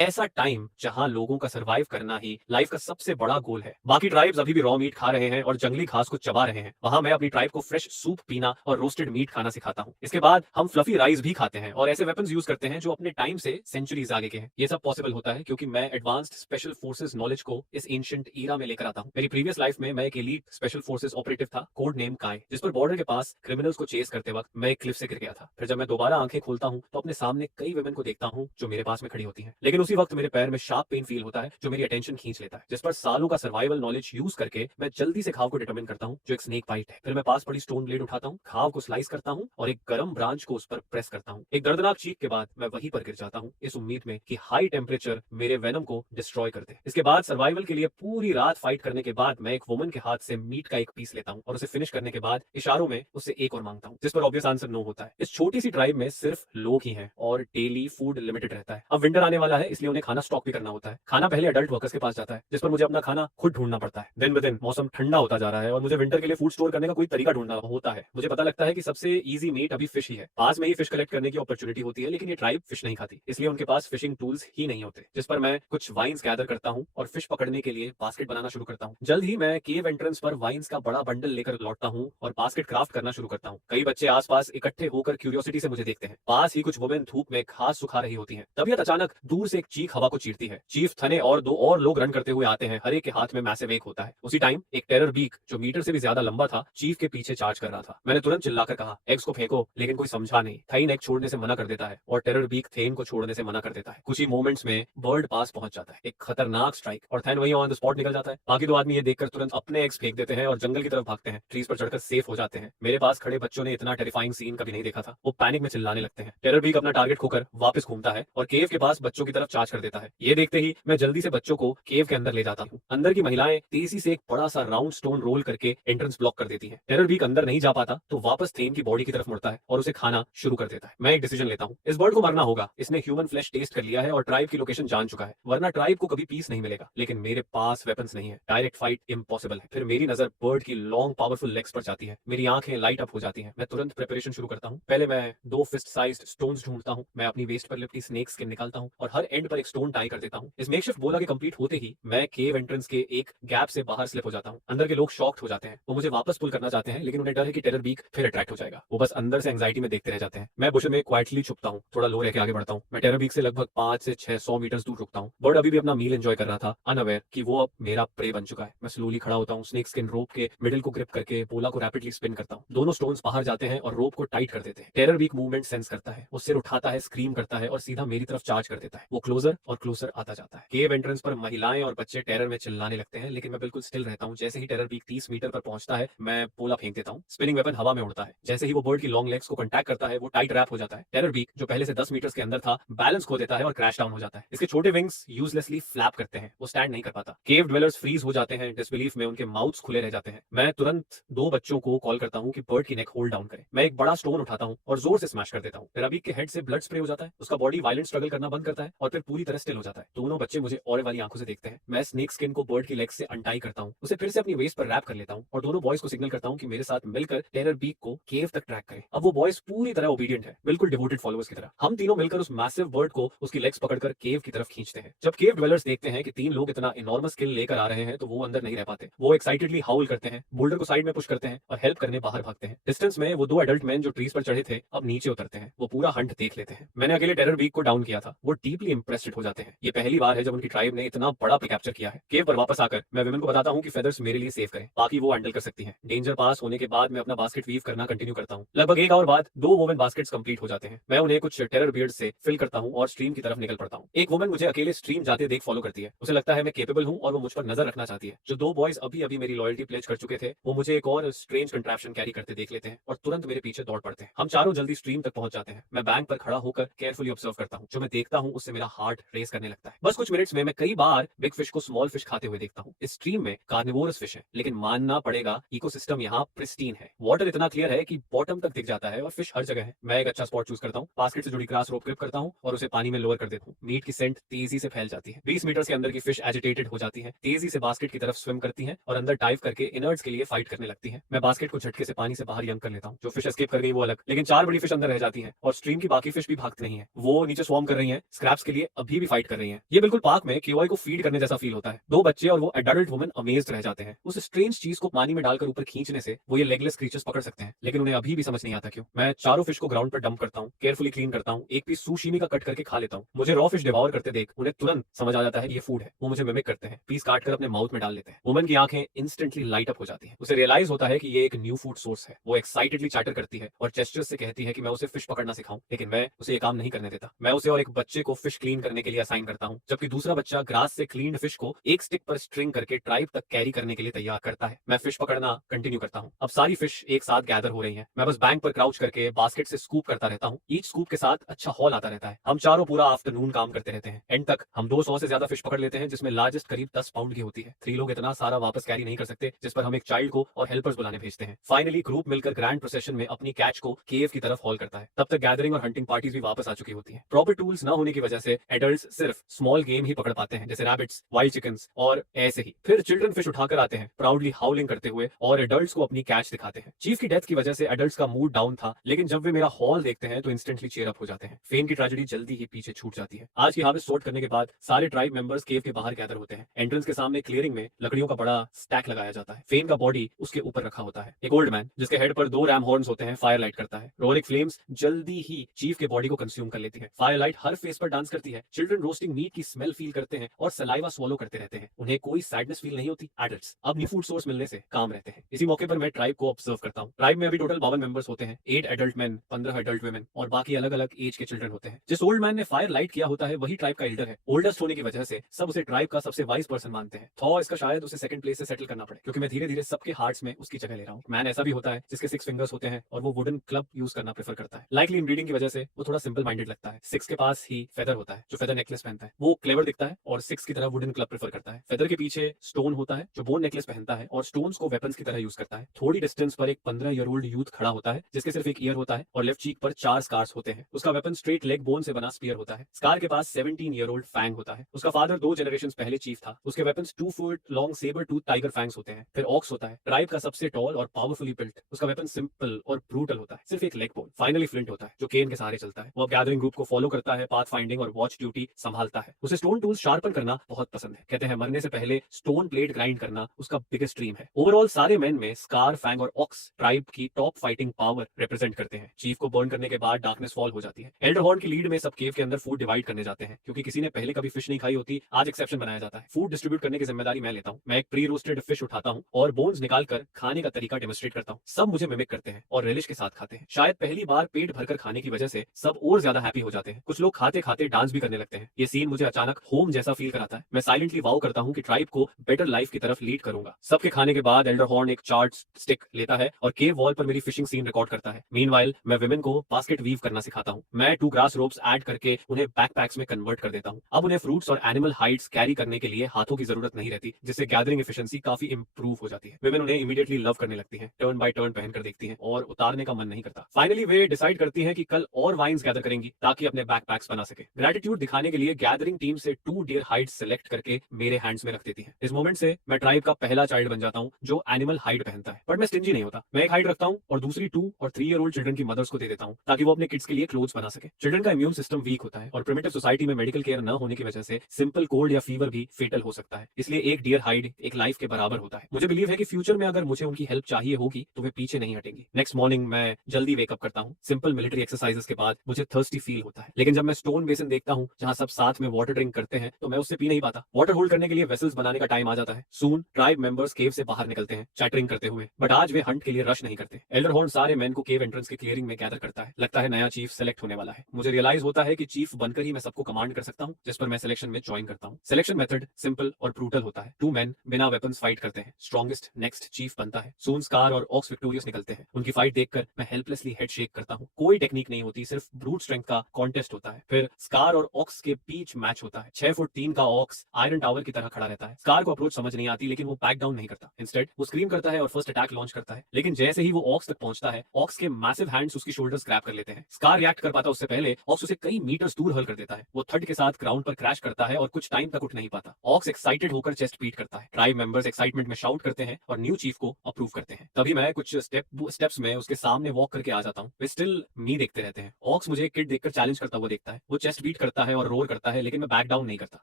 ऐसा टाइम जहां लोगों का सरवाइव करना ही लाइफ का सबसे बड़ा गोल है। बाकी ट्राइब्स अभी भी रॉ मीट खा रहे हैं और जंगली घास को चबा रहे हैं। वहां मैं अपनी ट्राइब को फ्रेश सूप पीना और रोस्टेड मीट खाना सिखाता हूँ। इसके बाद हम फ्लफी राइस भी खाते हैं और ऐसे वेपन्स यूज करते हैं जो अपने टाइम से सेंचुरीज आगे के हैं। ये सब पॉसिबल होता है क्योंकि मैं एडवांस्ड स्पेशल फोर्सेज नॉलेज को इस एंशिएंट ईरा में लेकर आता हूँ। मेरी प्रीवियस लाइफ में मैं एक एलीट स्पेशल फोर्सेज ऑपरेटिव था, कोड नेम काय, जिस पर बॉर्डर के पास क्रिमिनल्स को चेस करते वक्त मैं एक क्लिफ से गिर गया था। फिर जब मैं दोबारा आंखें खोलता हूँ तो अपने सामने कई वुमेन को देखता हूँ जो मेरे पास में खड़ी होती हैं, लेकिन उसी वक्त मेरे पैर में शार्प पेन फील होता है जो मेरी अटेंशन खींच लेता है। जिस पर सालों का सर्वाइवल नॉलेज यूज करके मैं जल्दी से घाव को डिटरमिन करता हूँ जो एक स्नेक बाइट है। फिर मैं पास पड़ी स्टोन ब्लेड उठाता हूँ, घाव को स्लाइस करता हूँ और एक गर्म ब्रांच को उस पर प्रेस करता हूँ। एक दर्दनाक चीख के बाद मैं वहीं पर गिर जाता हूँ, इस उम्मीद में कि हाई टेम्परेचर मेरे वेनम को डिस्ट्रॉय कर दे। इसके बाद सर्वाइवल के लिए पूरी रात फाइट करने के बाद मैं एक वुमन के हाथ से मीट का एक पीस लेता हूँ और उसे फिनिश करने के बाद इशारों में उससे एक और मांगता हूँ, जिस पर ऑब्वियस आंसर नो होता है। इस छोटी सी ट्राइब में सिर्फ लोग ही हैं और डेली फूड लिमिटेड रहता है। अब विंटर आने वाला है, इसलिए उन्हें खाना स्टॉक भी करना होता है। खाना पहले अडल्ट वर्कर्स के पास जाता है, जिस पर मुझे अपना खाना खुद ढूंढना पड़ता है। दिन ब दिन मौसम ठंडा होता जा रहा है और मुझे विंटर के लिए फूड स्टोर करने का कोई तरीका ढूंढना होता है। मुझे पता लगता है कि सबसे इजी मीट अभी फिश ही है। पास में ही फिश कलेक्ट करने की अपॉर्चुनिटी होती है, लेकिन ये ट्राइब फिश नहीं खाती, इसलिए उनके पास फिशिंग टूल्स ही नहीं होते। जिस पर मैं कुछ वाइन्स गैदर करता हूँ और फिश पकड़ने के लिए बास्केट बनाना शुरू करता हूँ। जल्द ही मैं केव एंट्रेंस पर वाइन्स का बड़ा बंडल लेकर लौटता हूँ और बास्केट क्राफ्ट करना शुरू करता हूँ। कई बच्चे आसपास इकट्ठे होकर क्यूरियोसिटी से मुझे देखते हैं। पास ही कुछ वुमेन धूप में घास सुखा रही होती हैं। तभी अचानक दूर से एक चीख हवा को चीरती है। चीफ थने और दो और लोग रन करते हुए आते हैं। हर एक के हाथ में मैसिव एक होता है। उसी टाइम एक टेरर बीक जो मीटर से भी ज्यादा लंबा था चीफ के पीछे चार्ज कर रहा था। मैंने तुरंत चिल्लाकर कहा, एग्स को फेंको, लेकिन कोई समझा नहीं। थाइन एग छोड़ने से मना कर देता है और टेरर बीक थेन को छोड़ने से मना कर देता है। कुछ ही मोमेंट्स में बर्ड पास पहुंच जाता है, एक खतरनाक स्ट्राइक, और थैन वही ऑन द स्पॉट निकल जाता है। बाकी दो आदमी ये देखकर तुरंत अपने एग्स फेंक देते हैं और जंगल की तरफ भागते हैं। ट्रीज पर चढ़कर सेफ हो जाते हैं। मेरे पास खड़े बच्चों ने इतना टेरिफाइंग सीन कभी नहीं देखा था। वो पैनिक में चिल्लाने लगते हैं। टेरर बीक अपना टारगेट खोकर वापस घूमता है और केव के पास बच्चों की तरफ चार्ज कर देता है। ये देखते ही मैं जल्दी से बच्चों को केव के अंदर ले जाता हूँ। अंदर की महिलाएं तेजी से एक बड़ा सा राउंड स्टोन रोल करके एंट्रेंस ब्लॉक कर देती है। टेरर बीक अंदर नहीं जा पाता तो वापस थेन की बॉडी की तरफ मुड़ता है और उसे खाना शुरू कर देता है। मैं एक डिसीजन लेता हूँ, इस बर्ड को मरना होगा। इसने ह्यूमन फ्लैश टेस्ट कर लिया है और ट्राइब की लोकेशन जान चुका है, वरना ट्राइब को कभी पीस नहीं मिलेगा। लेकिन मेरे पास वेपन्स नहीं है, डायरेक्ट फाइट इम्पॉसिबल है। फिर मेरी नजर बर्ड की लॉन्ग पावरफुल लेग्स पर जाती है। मेरी आंखें लाइट अप हो जाती हैं। मैं तुरंत प्रिपरेशन शुरू करता हूँ। पहले मैं 2 फिस्ट साइज्ड स्टोन्स ढूंढता हूँ। मैं अपनी वेस्ट पर लिपटी स्नेक स्किन निकालता हूँ और हर एंड पर एक स्टोन टाई कर देता हूँ। इस मेकशिफ्ट बोला के कंप्लीट होते ही मैं केव एंट्रेंस के एक गैप से बाहर स्लिप हो जाता हूँ। अंदर के लोग शॉक्ड हो जाते हैं। वो मुझे वापस पुल करना चाहते हैं, लेकिन उन्हें डर है कि टेरर बीक फिर अट्रैक्ट हो जाएगा। वो बस अंदर से एंग्जाइटी में देखते रह जाते हैं। मैं बुश में क्वाइटली छुपता हूँ, थोड़ा लो रह के आगे बढ़ता हूँ। मैं टेरर बीक से लगभग 5 से 600 मीटर दूर रुकता हूँ। बर्ड अभी भी अपना मील एंजॉय कर रहा था, अनअवेयर कि वो अब मेरा प्रे बन चुका है। मैं स्लोली खड़ा होता हूँ, स्नेक स्किन रोप के मिडिल को ग्रिप करके पोला को रैपिडली स्पिन करता हूँ। दोनों स्टोन्स बाहर जाते हैं और रोप को टाइट कर देते हैं। टेरर बीक मूवमेंट सेंस करता है, वो सिर उठाता है, स्क्रीम करता है और सीधा मेरी तरफ चार्ज कर देता है। वो क्लोजर और क्लोजर आता जाता है। केव एंट्रेंस पर महिलाएं और बच्चे टेरर में चिल्लाने लगते हैं, लेकिन मैं बिल्कुल स्टिल रहता हूँ। जैसे ही टेरर बीक 30 मीटर पर पहुंचता है मैं पोला फेंक देता हूँ। स्पिनिंग वेपन हवा में उड़ता है। जैसे ही वो बर्ड की लॉन्ग लेग्स को कॉन्टैक्ट करता है वो टाइट रैप हो जाता है। टेरर बीक जो पहले से 10 मीटर के अंदर था बैलेंस खो देता है और क्रैश डाउन हो जाता है। इसके छोटे विंग्स यूजलेसली फ्लैप करते हैं, वो स्टैंड नहीं कर पाता। केव ड्वेलर्स फ्रीज हो जाते हैं, डिसबिलीफ में उनके माउथ्स खुले रह जाते हैं। मैं तुरंत 2 बच्चों को कॉल करता हूँ कि बर्ड की नेक होल्ड डाउन करें। मैं एक बड़ा स्टोन उठाता हूँ और जोर से स्मैश कर देता हूँ। टेरर बीक के हेड से ब्लड स्प्रे हो जाता है, उसका बॉडी वायलेंट स्ट्रगल करना बंद करता है और फिर पूरी तरह स्टिल हो जाता है। दोनों बच्चे मुझे और वाली आंखों से देखते हैं। मैं स्नेक स्किन को बर्ड की लेग से अनटाई करता हूँ, उसे फिर से अपनी वेस्ट पर रैप कर लेता हूँ और दोनों बॉयज को सिग्नल करता हूँ कि मेरे साथ मिलकर टेरर बीक को केव तक ट्रैक करें। अब वो बॉयज पूरी तरह ओबीडियंट है, बिल्कुल डिवोटेड फॉलोअर्स की तरह। हम तीनों मिलकर उस मैसिव बर्ड को उसकी लेग्स पकड़कर केव की तरफ खींचते हैं। जब केव ड्वेलर्स देखते हैं कि 3 लोग इतना इनॉर्मस किल लेकर आ रहे हैं तो वो अंदर नहीं रह पाते। वो एक्साइटेडली हाउल करते हैं, बोल्डर को साइड में पुश करते हैं और हेल्प करने बाहर भागते हैं। डिस्टेंस में वो 2 एडल्ट मैन जो ट्रीज पर चढ़े थे अब नीचे उतरते हैं। वो पूरा हंट देख लेते हैं। मैंने अकेले टेरर बीक को डाउन किया था। वो डीपली इंप्रेस्ड हो जाते हैं। ये पहली बार है जब उनकी ट्राइब ने इतना बड़ा कैप्चर किया है। केव पर वापस आकर मैं विमेन को बताता हूँ कि फेदर्स मेरे लिए सेव करें, बाकी वो हैंडल कर सकती हैं। डेंजर पास होने के बाद मैं अपना बास्केट वीव करना कंटिन्यू करता हूँ। लगभग 1 आवर बाद 2 वोमेन बास्केट्स कंप्लीट हो जाते हैं। मैं उन्हें कुछ टेरर बियर्ड से फिल करता हूँ और स्ट्रीम की तरफ निकल पड़ता हूँ। एक वुमन मुझे अकेले स्ट्रीम जाते देख फॉलो करती है। उसे लगता है मैं केपेबल हूँ और वो मुझ पर नजर रखना चाहती है। जो 2 बॉयज अभी अभी मेरी लॉयल्टी प्लेज कर चुके थे वो मुझे एक और स्ट्रेंज कंट्रैप्शन कैरी करते देख लेते हैं और तुरंत मेरे पीछे दौड़ पड़ते हैं। हम चारों जल्दी स्ट्रीम तक पहुंच जाते हैं। मैं बैंक पर खड़ा होकर केयरफुली ऑब्जर्व करता हूँ। जो मैं देखता हूँ उससे मेरा हार्ट रेस करने लगता है। बस कुछ मिनट्स में मैं कई बार बिग फिश को स्मॉल फिश खाते हुए देखता हूँ। इस स्ट्रीम में कार्निवोरस फिश है, लेकिन मानना पड़ेगा इकोसिस्टम यहाँ प्रिस्टीन है। वाटर इतना क्लियर है कि बॉटम तक दिख जाता है और फिश हर जगह है। मैं एक अच्छा स्पॉट चूज करता हूँ, बास्केट से जुड़ी ग्रास रोप ग्रिप करता हूँ और उसे पानी में लोअर कर देता हूँ। मीट की सेंट तेजी से फैल जाती है। 20 मीटर के अंदर की फिश एजिटेटेड हो जाती है, तेजी से बास्केट की तरफ स्विम करती है और अंदर डाइव करके इनर्ट्स के लिए फाइट करने लगती है। मैं बास्केट को झटके से पानी से बाहर यंग कर लेता हूँ। जो फिश एस्केप कर गई वो अलग, लेकिन 4 बड़ी फिश अंदर रह जाती हैं और स्ट्रीम की बाकी फिश भी भागती नहीं है। वो नीचे स्वॉर्म कर रही हैं, स्क्रैप्स के लिए ये अभी भी फाइट कर रही हैं। ये बिल्कुल पार्क में केओआई को फीड करने जैसा फील होता है। दो बच्चे और वो एडल्ट वुमन अमेज्ड रह जाते हैं। उस स्ट्रेंज चीज को पानी में डालकर ऊपर खींचने से वो ये लेगलेस क्रीचर्स पकड़ सकते हैं, लेकिन उन्हें अभी भी समझ नहीं आता क्यों। मैं चारों फिश को ग्राउंड पर डंप करता हूँ, केयरफुली क्लीन करता हूँ, एक पीस सुशीमी का कट करके खा लेता हूँ। मुझे रॉ फिश डिवोर करते देख उन्हें तुरंत समझ आ जाता है कि ये फूड है। वो मुझे मिमिक करते हैं, पीस काट कर अपने माउथ में डाल लेते हैं। वुमन की आंखें इंस्टेंटली लाइट अप हो जाती हैं। उसे रियलाइज होता है कि ये एक न्यू फूड सोर्स है। वो एक्साइटेडली चैटर करती है और जेस्चर्स से कहती है कि मैं उसे फिश पकड़ना सिखाऊं, लेकिन मैं उसे ये काम नहीं करने देता। मैं उसे और एक बच्चे को फिश क्लीन करने के लिए असाइन करता हूँ, जबकि दूसरा बच्चा ग्रास से क्लीन्ड फिश को एक स्टिक पर स्ट्रिंग करके ट्राइब तक कैरी करने के लिए तैयार करता है। मैं फिश पकड़ना कंटिन्यू करता हूँ। अब सारी फिश एक साथ गैदर हो रही हैं। मैं बस बैंक पर क्राउच करके बास्केट से स्कूप करता रहता हूँ। ईच स्कूप के साथ अच्छा हॉल आता रहता है। हम चारों पूरा आफ्टरनून काम करते रहते हैं। एंड तक हम 200 से ज्यादा फिश पकड़ लेते हैं, जिसमें लार्जेस्ट करीब 10 पाउंड की होती है। 3 लोग इतना सारा वापस कैरी नहीं कर सकते, जिस पर हम एक चाइल्ड को और हेल्पर्स बुलाने भेजते हैं। फाइनली ग्रुप मिलकर ग्रैंड प्रोसेशन में अपनी कैच को केव की तरफ हॉल करता है। तब तक गैदरिंग और हंटिंग पार्टीज भी वापस आ चुकी होती हैं। प्रॉपर टूल्स न होने की वजह से एडल्ट्स सिर्फ स्मॉल गेम ही पकड़ पाते हैं, जैसे रैबिट्स, वाइल्ड चिकन्स और ऐसे ही। फिर चिल्ड्रन फिश उठाकर आते हैं, प्राउडली हाउलिंग करते हुए, और एडल्ट्स को अपनी कैच दिखाते हैं। चीफ की डेथ की वजह से एडल्ट्स का मूड डाउन था, लेकिन जब वे मेरा हॉल देखते हैं तो इंस्टेंटली चीयर अप हो जाते हैं। फेन की ट्रेजेडी जल्दी ही पीछे छूट जाती है। आज की हार्वेस्ट सॉर्ट करने के बाद सारे ट्राइब मेंबर्स केव के बाहर गैदर होते हैं। एंट्रेंस के सामने क्लियरिंग में लकड़ियों का बड़ा स्टैक लगाया जाता है। फेन का बॉडी उसके ऊपर रखा होता है। एक ओल्ड मैन जिसके हेड पर 2 रैम हॉर्न्स होते हैं फायर लाइट करता है। रोरिक फ्लेम्स जल्दी ही चीफ के बॉडी को कंज्यूम कर लेती है। फायर लाइट हर फेस पर डांस करती है। चिल्ड्रन रोस्टिंग मीट की स्मेल फील करते हैं और सलाइवा स्वॉलो करते रहते हैं। उन्हें कोई सैडनेस फील नहीं होती। एडल्ट्स अब न्यू फूड सोर्स मिलने से काम रहते हैं। इसी मौके पर मैं ट्राइब को ऑब्जर्व करता हूँ। ट्राइब में अभी टोटल 52 मेंबर्स होते हैं। 8 एडल्ट मैन, 15 एडल्ट वुमेन और बाकी अलग अलग एज के चिल्ड्रन होते हैं। जिस ओल्ड मैन ने फायर लाइट किया होता है वही ट्राइब का एल्डर है। ओल्डेस्ट होने की वजह से सब उसे ट्राइब का सबसे वाइज पर्सन मानते हैं। थॉ इसका शायद उसे सेकंड प्लेस से सेटल करना पड़े, क्योंकि मैं धीरे धीरे सबके हार्ट्स में उसकी जगह ले रहा हूँ। मैन ऐसा भी होता है जिसके 6 फिंगर्स होते हैं और वो वुडन क्लब यूज करना प्रेफर करता है। लाइकली इनब्रीडिंग की वजह से वो थोड़ा सिंपल माइंडेड लगता है। 6 के पास ही फेदर होता है, जो फेदर नेकलेस पहनता है। वो क्लेवर दिखता है और 6 की तरह वुडन क्लब प्रेफर करता है। फेदर के पीछे स्टोन होता है जो बोन नेकलेस पहनता है और स्टोन्स को वेपन्स की तरह यूज करता है। थोड़ी डिस्टेंस पर एक 15 ईयर ओल्ड यूथ खड़ा होता है, जिसके सिर्फ एक ईयर होता है और लेफ्ट चीक पर 4 स्कार्स होते हैं। उसका वेपन स्ट्रेट लेग बोन से बना स्पीयर होता है। स्कार के पास 17 ईयर ओल्ड फैंग होता है। उसका फादर 2 जनरेशन पहले चीफ था। उसके weapons 2 foot long sabre tooth tiger fangs होते हैं। फिर ऑक्स होता है, ट्राइब का सबसे टॉल और पावरफुली बिल्ट। उसका वेपन सिंपल और ब्रूटल होता है, सिर्फ एक लेग बोन। फाइनली फ्लिंट होता है, जो केन के सहारे चलता है। वो अब गैदरिंग ग्रुप को फॉलो करता है, पाथ फाइंडिंग और वॉच ड्यूटी संभालता है। उसे स्टोन टूल्स शार्पन करना बहुत पसंद है। कहते हैं मरने से पहले स्टोन प्लेट ग्राइंड करना उसका बिगेस्ट ड्रीम है। ओवरऑल सारे मेन में स्कार, फैंग और ऑक्स ट्राइब की टॉप फाइटिंग पावर रिप्रेजेंट करते हैं। चीफ को बर्न करने के बाद डार्कनेस फॉल हो जाती है। एल्डर हॉर्न की लीड में सब केव के अंदर फूड डिवाइड करने जाते हैं, क्योंकि किसी ने पहले कभी फिश नहीं खाई होती, आज एक्सेप्शन बनाया जाता है। फूड डिस्ट्रीब्यूट करने की जिम्मेदारी मैं लेता हूँ। मैं एक प्री रोस्टेड फिश उठाता हूँ और बोन्स निकालकर खाने का तरीका डेमोस्ट्रेट करता हूँ। सब मुझे मिमिक करते हैं और रिलिश के साथ खाते हैं। शायद पहली बार पेट भरकर खाने की वजह से सब और ज्यादा हैप्पी हो जाते हैं। कुछ लोग खाते खाते डांस भी करने लगते हैं। ये सीन मुझे अचानक होम जैसा फील कराता है। मैं साइलेंटली वाव करता हूँ कि ट्राइब को बेटर लाइफ की तरफ लीड करूंगा। सबके खाने के बाद एल्डर हॉर्न एक चार्ट स्टिक लेता है और केव वॉल पर मेरी फिशिंग सीन रिकॉर्ड करता है। मीनवाइल मैं विमेन को बास्केट वीव करना सिखाता हूँ। मैं 2 ग्रास रोप्स ऐड करके उन्हें बैकपैक्स में कन्वर्ट कर देता हूँ। अब उन्हें फ्रूट्स और एनिमल हाइड्स कैरी करने के लिए हाथों की जरूरत नहीं रहती, जिससे गैदरिंग एफिशिएंसी काफी इंप्रूव हो जाती है। विमेन उन्हें इमीडिएटली लव करने लगती हैं, टर्न बाय टर्न पहनकर देखती हैं और उतारने का मन नहीं करता। फाइनली वे डिसाइड करती हैं कि कल और वाइन्स गैदर करेंगी ताकि अपने बैकपैक्स बना सके। ग्रेटिट्यूड दिखाने के लिए गैदरिंग टीम से 2 डियर हाइड्स सेलेक्ट करके मेरे हैंड्स में रख देती हैं। इस मोमेंट से मैं ट्राइब का पहला चाइल्ड बन जाता हूँ जो एनिमल हाइड पहनता है। बट मैं स्टिंजी नहीं होता। मैं एक हाइड रखता हूँ और दूसरी 2 और 3 ईयर ओल्ड चिल्ड्रन की मदर्स को दे देता हूँ, ताकि वो अपने किड्स के लिए क्लोथ्स बना सके। चिल्ड्रन का इम्यून सिस्टम वीक होता है और प्रिमिटिव सोसाइटी में मेडिकल केयर न होने की वजह से सिंपल कोल्ड या फीवर भी फेटल हो सकता है। इसलिए एक डियर हाइड एक लाइफ के बराबर होता है। मुझे बिलीव है कि फ्यूचर में अगर मुझे उनकी हेल्प चाहिए होगी तो वे पीछे नहीं हटेंगी। नेक्स्ट मॉर्निंग मैं जल्दी वेकअप करता हूँ। सिंपल मिलिट्री एक्सरसाइजेस के बाद मुझे थर्स्टी फील होता है, लेकिन जब मैं स्टोन बेसिन देखता हूँ जहाँ सब साथ में वाटर ड्रिंक करते हैं तो मैं उससे पी नहीं पाता। वाटर होल्ड करने के लिए वेसल्स बनाने का टाइम आ जाता है। सून ट्राइब मेंबर्स केव से बाहर निकलते हैं चैटरिंग करते हुए, बट आज वे हंट के लिए रश नहीं करते। एल्डर हॉर्न सारे मेन को केव एंट्रेंस की क्लियरिंग में गैदर करता है। लगता है नया चीफ सेलेक्ट होने वाला है। मुझे रियलाइज होता है कि चीफ बनकर ही मैं सबको कमांड कर सकता हूँ, जिस पर मैं सिलेक्शन में ज्वाइन करता हूँ। सिलेक्शन मेथड सिंपल और ब्रूटल होता है। 2 मेन बिना वेपन्स फाइट करते हैं। स्ट्रॉन्गेस्ट नेक्स्ट चीफ बनता है। सून, स्कार और ऑक्स विक्टोरियस निकलते हैं। उनकी फाइट देखकर मैं हेल्पलेसली हेड शेक करता हूँ। कोई टेक्निक नहीं होती, सिर्फ ब्रूट स्ट्रेंथ का कॉन्टेस्ट होता है। फिर स्कार और ऑक्स के बीच मैच होता है। 6 फुट 3 का ऑक्स आयरन टावर की तरह खड़ा रहता है। स्कार को अप्रोच समझ नहीं आती, लेकिन वो बैक डाउन नहीं करता। इंस्टेड वो स्क्रीम करता है और फर्स्ट अटैक लॉन्च करता है। लेकिन जैसे ही वो ऑक्स तक पहुंचता है, ऑक्स के मैसिव हैंड्स उसकी शोल्डर्स ग्रैब कर लेते हैं। स्कार रिएक्ट कर पाता उससे पहले ऑक्स उसे कई मीटर्स दूर हल कर देता है। वो थड के साथ ग्राउंड पर क्रैश करता है और कुछ टाइम तक उठ नहीं पाता। ऑक्स एक्साइटेड होकर चेस्ट बीट करता है। ट्राइब मेंबर्स एक्साइटमेंट में शाउट करते हैं और न्यू चीफ को अप्रूव करते हैं। तभी मैं कुछ स्टेप्स में उसके सामने वॉक करके आ जाता हूँ। वे स्टिल मी देखते रहते हैं। ऑक्स मुझे किड देखकर चैलेंज करता हुआ देखता है। वो चेस्ट बीट करता करता है और रोर करता है, लेकिन मैं बैक डाउन नहीं करता।